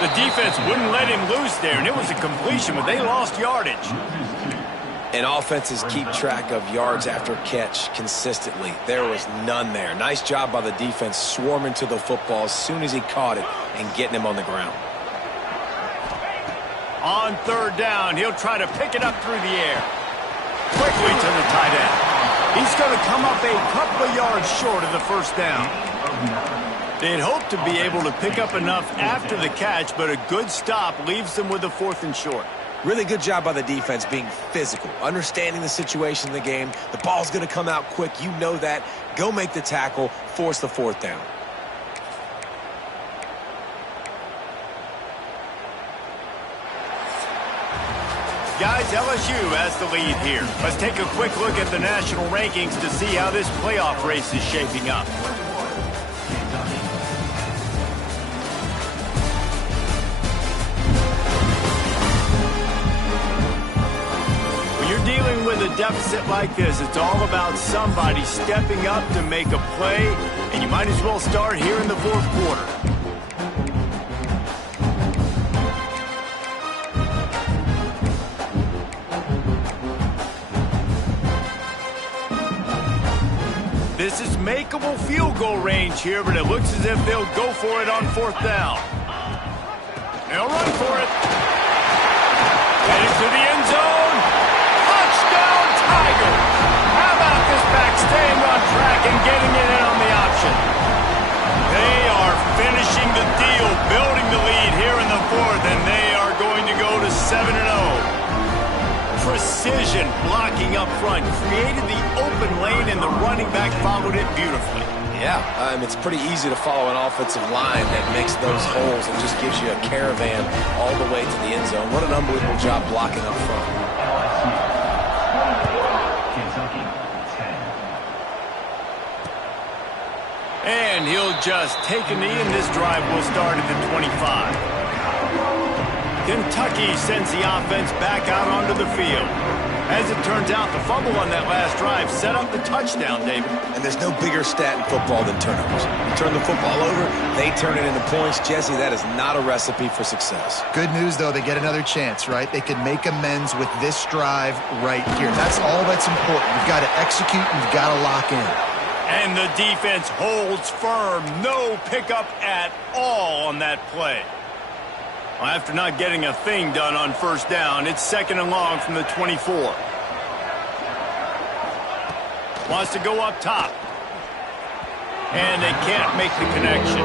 The defense wouldn't let him loose there, and it was a completion, but they lost yardage. And offenses keep track of yards after catch consistently. There was none there. Nice job by the defense swarming to the football as soon as he caught it and getting him on the ground. On 3rd down, he'll try to pick it up through the air. quickly to the tight end. He's going to come up a couple of yards short of the first down. They'd hope to be able to pick up enough after the catch, but a good stop leaves them with a 4th and short. Really good job by the defense being physical, understanding the situation in the game. The ball's going to come out quick. You know that. Go make the tackle, force the 4th down. Guys, LSU has the lead here. Let's take a quick look at the national rankings to see how this playoff race is shaping up. When you're dealing with a deficit like this, it's all about somebody stepping up to make a play, and you might as well start here in the 4th quarter. This is makeable field goal range here, but it looks as if they'll go for it on 4th down. They'll run for it. Heading to the end zone. Touchdown, Tiger. How about this back staying on track and getting it in on the option? They are finishing the deal, building the lead here in the 4th, and they are going to go to 7-0. Precision blocking up front, created the open lane, and the running back followed it beautifully. Yeah, it's pretty easy to follow an offensive line that makes those holes and just gives you a caravan all the way to the end zone. What an unbelievable job blocking up front. And he'll just take a knee, and this drive will start at the 25. Kentucky sends the offense back out onto the field. As it turns out, the fumble on that last drive set up the touchdown, David. And there's no bigger stat in football than turnovers. You turn the football over, they turn it into points. Jesse, that is not a recipe for success. Good news, though, they get another chance, right? They can make amends with this drive right here. That's all that's important. You've got to execute, and you've got to lock in. And the defense holds firm. No pickup at all on that play. After not getting a thing done on 1st down, it's 2nd and long from the 24. Wants to go up top. And they can't make the connection.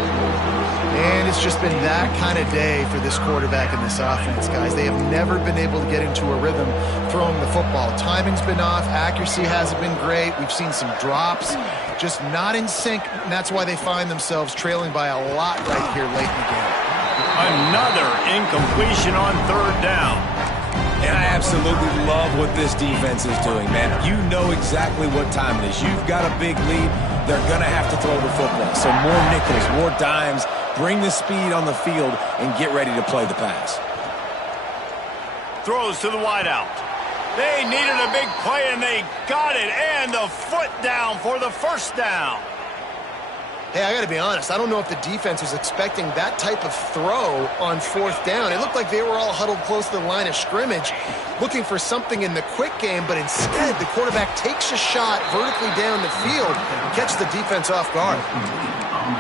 And it's just been that kind of day for this quarterback and this offense, guys. They have never been able to get into a rhythm throwing the football. Timing's been off. Accuracy hasn't been great. We've seen some drops. Just not in sync, and that's why they find themselves trailing by a lot right here late in the game. Another incompletion on 3rd down. And I absolutely love what this defense is doing, man. You know exactly what time it is. You've got a big lead. They're going to have to throw the football. So more nickels, more dimes. Bring the speed on the field and get ready to play the pass. Throws to the wideout. They needed a big play, and they got it. And the foot down for the 1st down. Hey, I got to be honest. I don't know if the defense was expecting that type of throw on 4th down. It looked like they were all huddled close to the line of scrimmage, looking for something in the quick game, but instead the quarterback takes a shot vertically down the field and catches the defense off guard.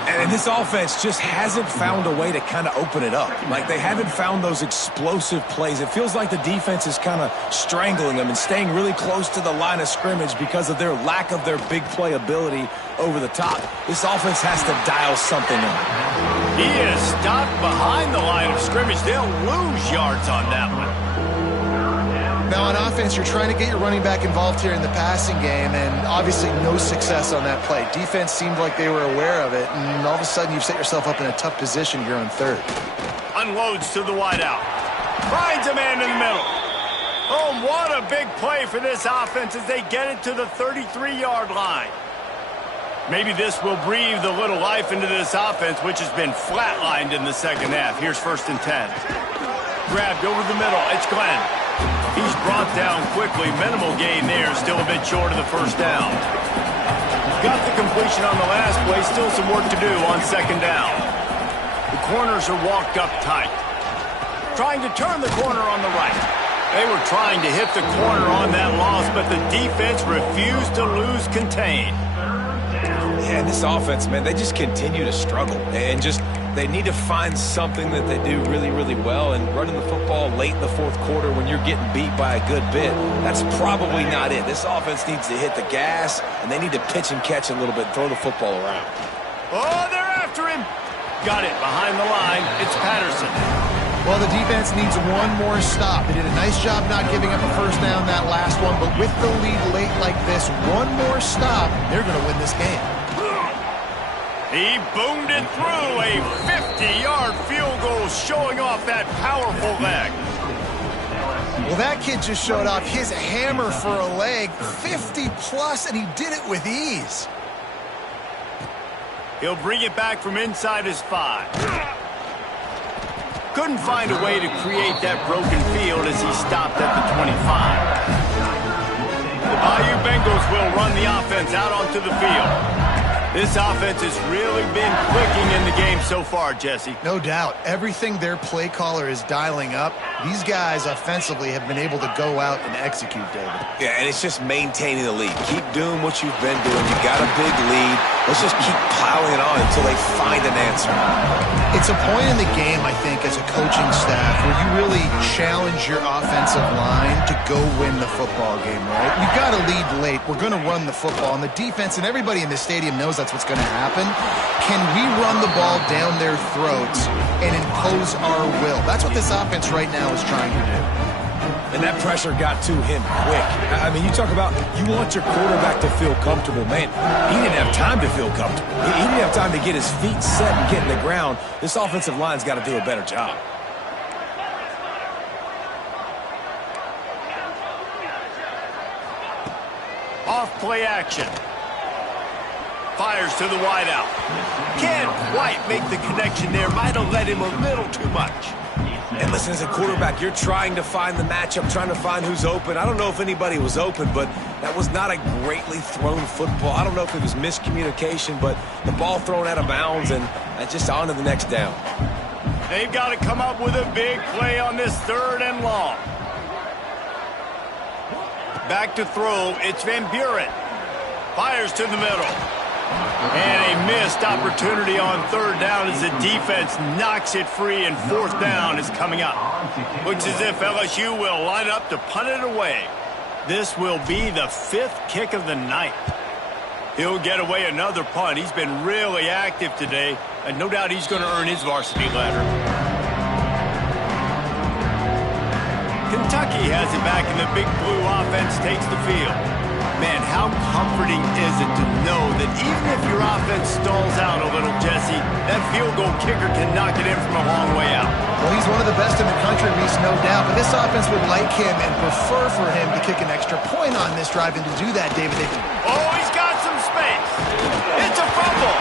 And this offense just hasn't found a way to kind of open it up. Like, they haven't found those explosive plays. It feels like the defense is kind of strangling them and staying really close to the line of scrimmage because of their lack of their big play ability over the top. This offense has to dial something in. He is stopped behind the line of scrimmage. They'll lose yards on that one. Now, on offense, you're trying to get your running back involved here in the passing game, and obviously no success on that play. Defense seemed like they were aware of it, and all of a sudden you've set yourself up in a tough position here on 3rd. Unloads to the wideout. Finds a man in the middle. Oh, what a big play for this offense as they get it to the 33-yard line. Maybe this will breathe a little life into this offense, which has been flatlined in the 2nd half. Here's 1st and 10. Grabbed over the middle. It's Glenn. He's brought down quickly. Minimal gain there. Still a bit short of the 1st down. Got the completion on the last play. Still some work to do on 2nd down. The corners are walked up tight. Trying to turn the corner on the right. They were trying to hit the corner on that loss, but the defense refused to lose contain. Yeah, this offense, man, they just continue to struggle. And just They need to find something that they do really, really well, and running the football late in the fourth quarter when you're getting beat by a good bit, that's probably not it. This offense needs to hit the gas, and they need to pitch and catch a little bit, throw the football around. Oh, they're after him. Got it behind the line. It's Patterson. Well, the defense needs one more stop. They did a nice job not giving up a first down that last one, but with the lead late like this, one more stop, they're going to win this game. He boomed it through a 50-yard field goal, showing off that powerful leg. Well, that kid just showed off his hammer for a leg, 50-plus, and he did it with ease. He'll bring it back from inside his 5. Couldn't find a way to create that broken field as he stopped at the 25. The Bayou Bengals will run the offense out onto the field. This offense has really been clicking in the game so far, Jesse. No doubt. Everything their play caller is dialing up, these guys offensively have been able to go out and execute, David. Yeah, and it's just maintaining the lead. Keep doing what you've been doing. You got a big lead. Let's just keep plowing it on until they find an answer. It's a point in the game, I think, as a coaching staff where you really challenge your offensive line to go win the football game, right? We've got to lead late. We're going to run the football. And the defense and everybody in the stadium knows that's what's going to happen. Can we run the ball down their throats and impose our will? That's what this offense right now is trying to do. And that pressure got to him quick. I mean, you talk about you want your quarterback to feel comfortable. Man, he didn't have time to feel comfortable. He didn't have time to get his feet set and get in the ground. This offensive line's got to do a better job. Off play action. Fires to the wideout. Can't quite make the connection there. Might have let him a little too much. And listen, as a quarterback, you're trying to find the matchup, trying to find who's open. I don't know if anybody was open, but that was not a greatly thrown football. I don't know if it was miscommunication, but the ball thrown out of bounds and just on to the next down. They've got to come up with a big play on this 3rd and long. Back to throw. It's Van Buren. Fires to the middle. And a missed opportunity on 3rd down as the defense knocks it free, and 4th down is coming up. Looks as if LSU will line up to punt it away. This will be the 5th kick of the night. He'll get away another punt. He's been really active today, and no doubt he's going to earn his varsity letter. Kentucky has it back, and the Big Blue offense takes the field. Man, how comforting is it to know that even if your offense stalls out a little, Jesse, that field goal kicker can knock it in from a long way out. Well, he's one of the best in the country, Reese, no doubt. But this offense would like him and prefer for him to kick an extra point on this drive. And to do that, David, oh, he's got some space. It's a fumble.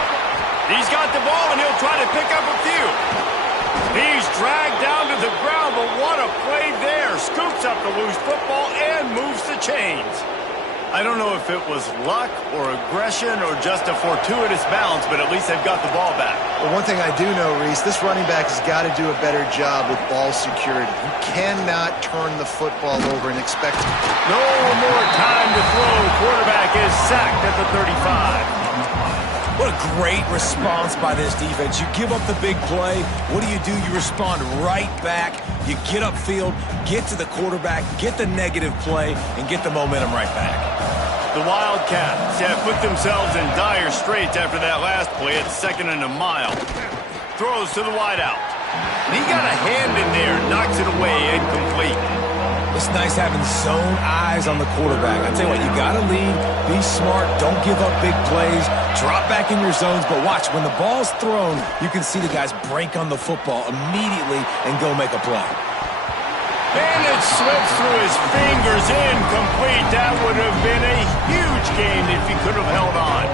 He's got the ball, and he'll try to pick up a few. He's dragged down to the ground, but what a play there. Scoops up the loose football and moves the chains. I don't know if it was luck or aggression or just a fortuitous bounce, but at least they've got the ball back. Well, one thing I do know, Reese, this running back has got to do a better job with ball security. You cannot turn the football over and expect... No more time to throw. Quarterback is sacked at the 35. What a great response by this defense. You give up the big play. What do? You respond right back. You get upfield, get to the quarterback, get the negative play, and get the momentum right back. The Wildcats have put themselves in dire straits after that last play at 2nd and a mile. Throws to the wideout. He got a hand in there, knocks it away, incomplete. It's nice having zone eyes on the quarterback. I tell you what, you got to lead, be smart, don't give up big plays, drop back in your zones, but watch, when the ball's thrown, you can see the guys break on the football immediately and go make a play. And it slips through his fingers, incomplete. That would have been a huge game if he could have held on.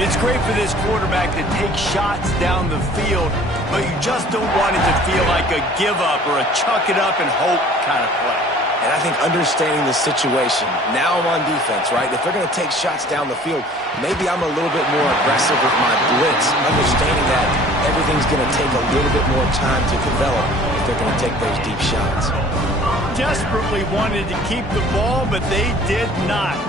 It's great for this quarterback to take shots down the field, but you just don't want it to feel like a give up or a chuck it up and hope kind of play. And I think understanding the situation, now I'm on defense, right? If they're going to take shots down the field, maybe I'm a little bit more aggressive with my blitz, understanding that everything's going to take a little bit more time to develop if they're going to take those deep shots. Desperately wanted to keep the ball, but they did not.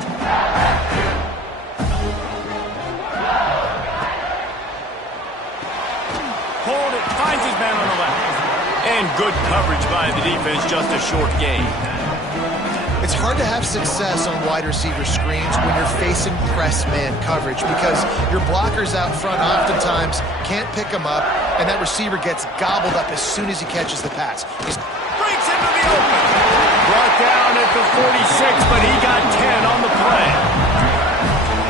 pulled. It finds his man on the left. And good coverage by the defense, just a short gain. It's hard to have success on wide receiver screens when you're facing press man coverage because your blockers out front oftentimes can't pick them up, and that receiver gets gobbled up as soon as he catches the pass. Breaks into the open. Brought down at the 46, but he got 10 on the play.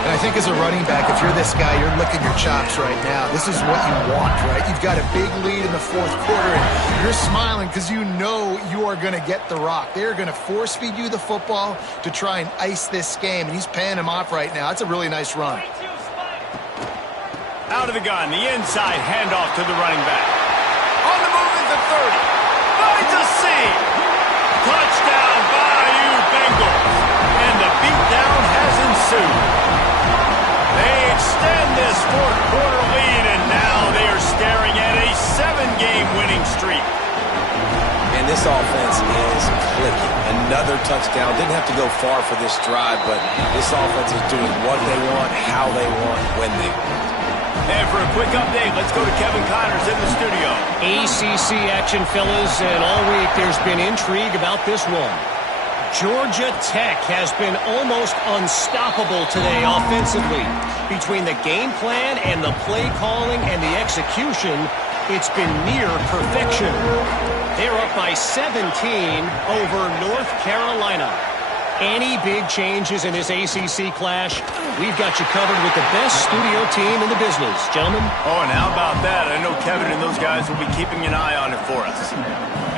And I think as a running back, if you're this guy, you're licking your chops right now. This is what you want, right? You've got a big lead in the fourth quarter, and you're smiling because you know you are going to get the rock. They're going to force feed you the football to try and ice this game, and he's paying him off right now. That's a really nice run. Out of the gun, the inside handoff to the running back. On the move at the 30. Finds a seam. Touchdown, Bayou Bengals. And the beatdown has ensued. They extend this fourth quarter lead, and now they are staring at a 7-game winning streak. And this offense is clicking. Another touchdown. Didn't have to go far for this drive, but this offense is doing what they want, how they want, when they want. And for a quick update, let's go to Kevin Connors in the studio. ACC action, fellas, and all week there's been intrigue about this one. Georgia Tech has been almost unstoppable today offensively. Between the game plan and the play calling and the execution, it's been near perfection. They're up by 17 over North Carolina. Any big changes in this ACC clash, we've got you covered with the best studio team in the business. Gentlemen? Oh, and how about that? I know Kevin and those guys will be keeping an eye on it for us.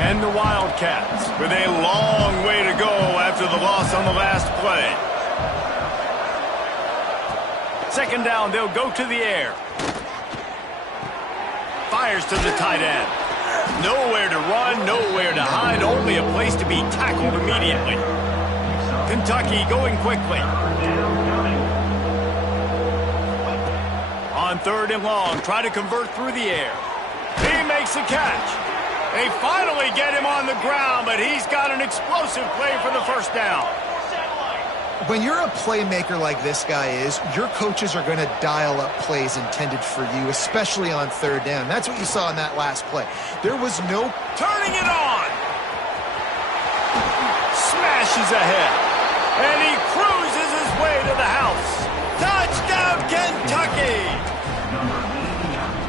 And the Wildcats with a long way to go after the loss on the last play. Second down, they'll go to the air. Fires to the tight end. Nowhere to run, nowhere to hide, only a place to be tackled immediately. Kentucky going quickly. On third and long, try to convert through the air. He makes a catch. They finally get him on the ground, but he's got an explosive play for the first down. When you're a playmaker like this guy is, your coaches are going to dial up plays intended for you, especially on third down. That's what you saw in that last play. There was no turning it on. Smashes ahead. And he cruises his way to the house. Touchdown, Kentucky!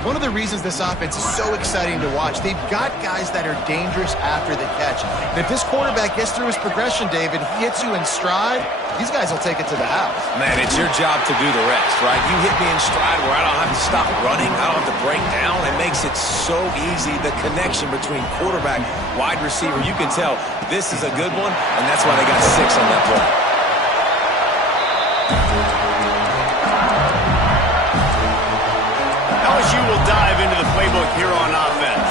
One of the reasons this offense is so exciting to watch, they've got guys that are dangerous after the catch. And if this quarterback gets through his progression, David, he hits you in stride, these guys will take it to the house. Man, it's your job to do the rest, right? You hit me in stride where I don't have to stop running. I don't have to break down. It makes it so easy. The connection between quarterback, wide receiver, you can tell this is a good one, and that's why they got 6 on that play. LSU will dive into the playbook here on offense.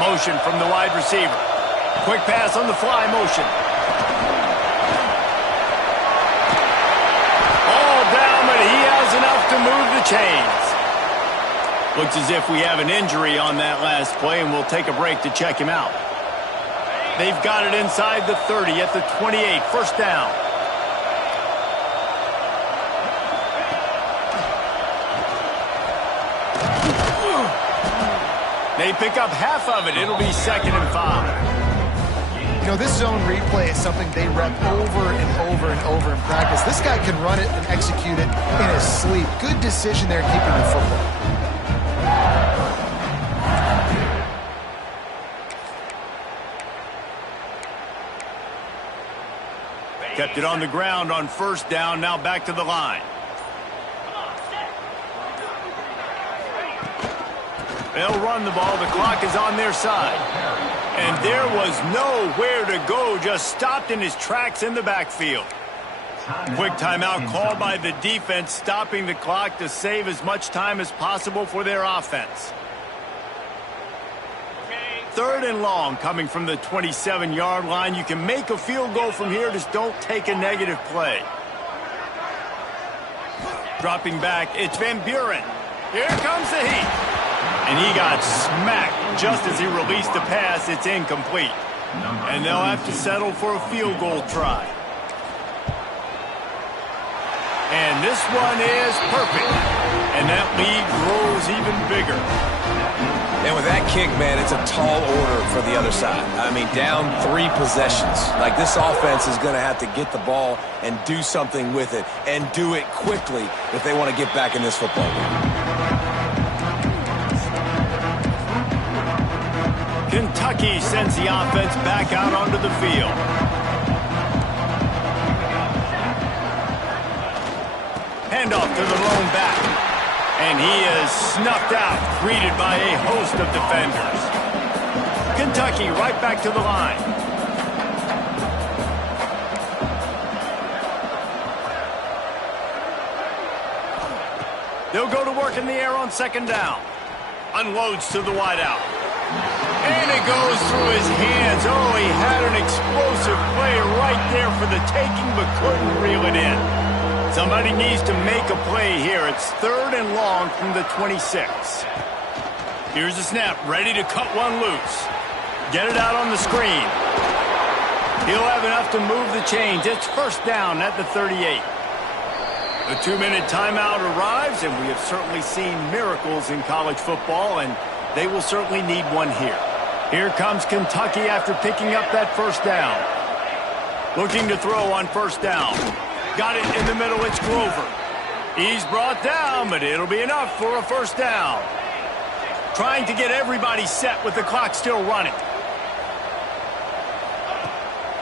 Motion from the wide receiver. Quick pass on the fly motion. All down, but he has enough to move the chains. Looks as if we have an injury on that last play, and we'll take a break to check him out. They've got it inside the 30 at the 28. First down. They pick up half of it. It'll be 2nd and 5. You know, this zone replay is something they rep over and over and over in practice. This guy can run it and execute it in his sleep. Good decision there keeping the football. Kept it on the ground on first down. Now back to the line. They'll run the ball. The clock is on their side. And there was nowhere to go. Just stopped in his tracks in the backfield. Quick timeout called by the defense, stopping the clock to save as much time as possible for their offense. Third and long coming from the 27-yard line. You can make a field goal from here. Just don't take a negative play. Dropping back, it's Van Buren. Here comes the heat. And he got smacked just as he released the pass. It's incomplete. And they'll have to settle for a field goal try. And this one is perfect. And that lead grows even bigger. And with that kick, man, it's a tall order for the other side. I mean, down 3 possessions. Like, this offense is going to have to get the ball and do something with it, and do it quickly if they want to get back in this football game. Kentucky sends the offense back out onto the field. Handoff to the lone back. And he is snuffed out, greeted by a host of defenders. Kentucky right back to the line. They'll go to work in the air on second down. Unloads to the wideout. And it goes through his hands. Oh, he had an explosive play right there for the taking, but couldn't reel it in. Somebody needs to make a play here. It's 3rd and long from the 26. Here's the snap, ready to cut one loose. Get it out on the screen. He'll have enough to move the chains. It's first down at the 38. The 2-minute timeout arrives, and we have certainly seen miracles in college football, and they will certainly need one here. Here comes Kentucky after picking up that first down. Looking to throw on first down. Got it in the middle, it's Glover. He's brought down, but it'll be enough for a first down. Trying to get everybody set with the clock still running.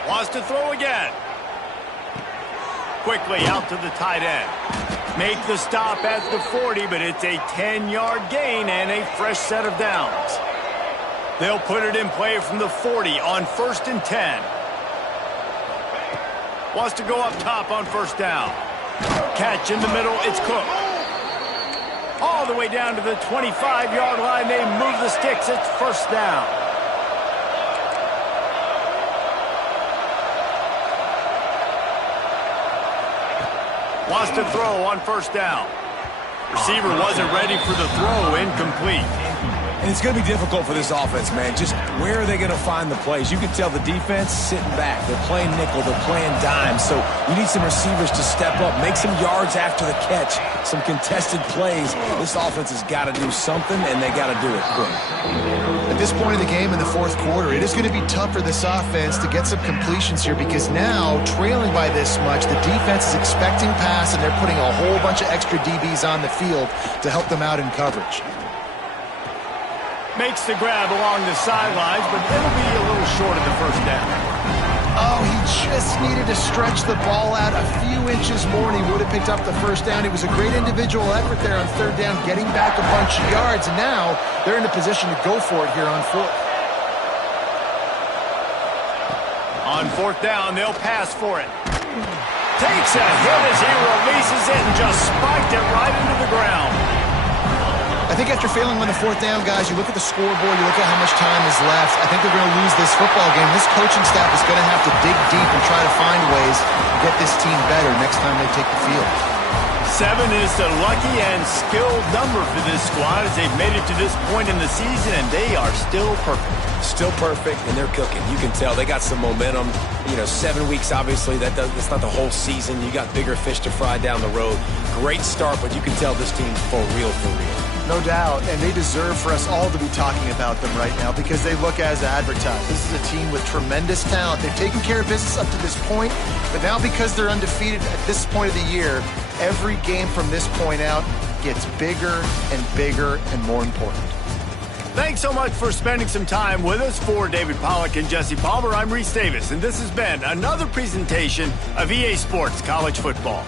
Wants to throw again. Quickly out to the tight end. Make the stop at the 40, but it's a 10-yard gain and a fresh set of downs. They'll put it in play from the 40 on 1st and 10. Wants to go up top on first down. Catch in the middle, it's Cook. All the way down to the 25-yard line, they move the sticks, it's first down. Wants to throw on first down. Receiver wasn't ready for the throw, incomplete. And it's going to be difficult for this offense, man. Just where are they going to find the plays? You can tell the defense sitting back. They're playing nickel. They're playing dime. So you need some receivers to step up, make some yards after the catch, some contested plays. This offense has got to do something, and they got to do it quick. At this point in the game in the 4th quarter, it is going to be tough for this offense to get some completions here because now, trailing by this much, the defense is expecting pass, and they're putting a whole bunch of extra DBs on the field to help them out in coverage. Makes the grab along the sidelines, but it'll be a little short of the first down. Oh, he just needed to stretch the ball out a few inches more, and he would have picked up the first down. It was a great individual effort there on 3rd down, getting back a bunch of yards, and now they're in a position to go for it here on 4th. On 4th down, they'll pass for it. Takes a hit as he releases it and just spiked it right into the ground. I think after failing on the 4th down, guys, you look at the scoreboard, you look at how much time is left. I think they're going to lose this football game. This coaching staff is going to have to dig deep and try to find ways to get this team better next time they take the field. 7 is the lucky and skilled number for this squad as they've made it to this point in the season, and they are still perfect. Still perfect, and they're cooking. You can tell they got some momentum. You know, 7 weeks, obviously, that's not the whole season. You got bigger fish to fry down the road. Great start, but you can tell this team's for real, for real. No doubt, and they deserve for us all to be talking about them right now because they look as advertised. This is a team with tremendous talent. They've taken care of business up to this point, but now because they're undefeated at this point of the year, every game from this point out gets bigger and more important. Thanks so much for spending some time with us. For David Pollack and Jesse Palmer, I'm Reese Davis, and this has been another presentation of EA Sports College Football.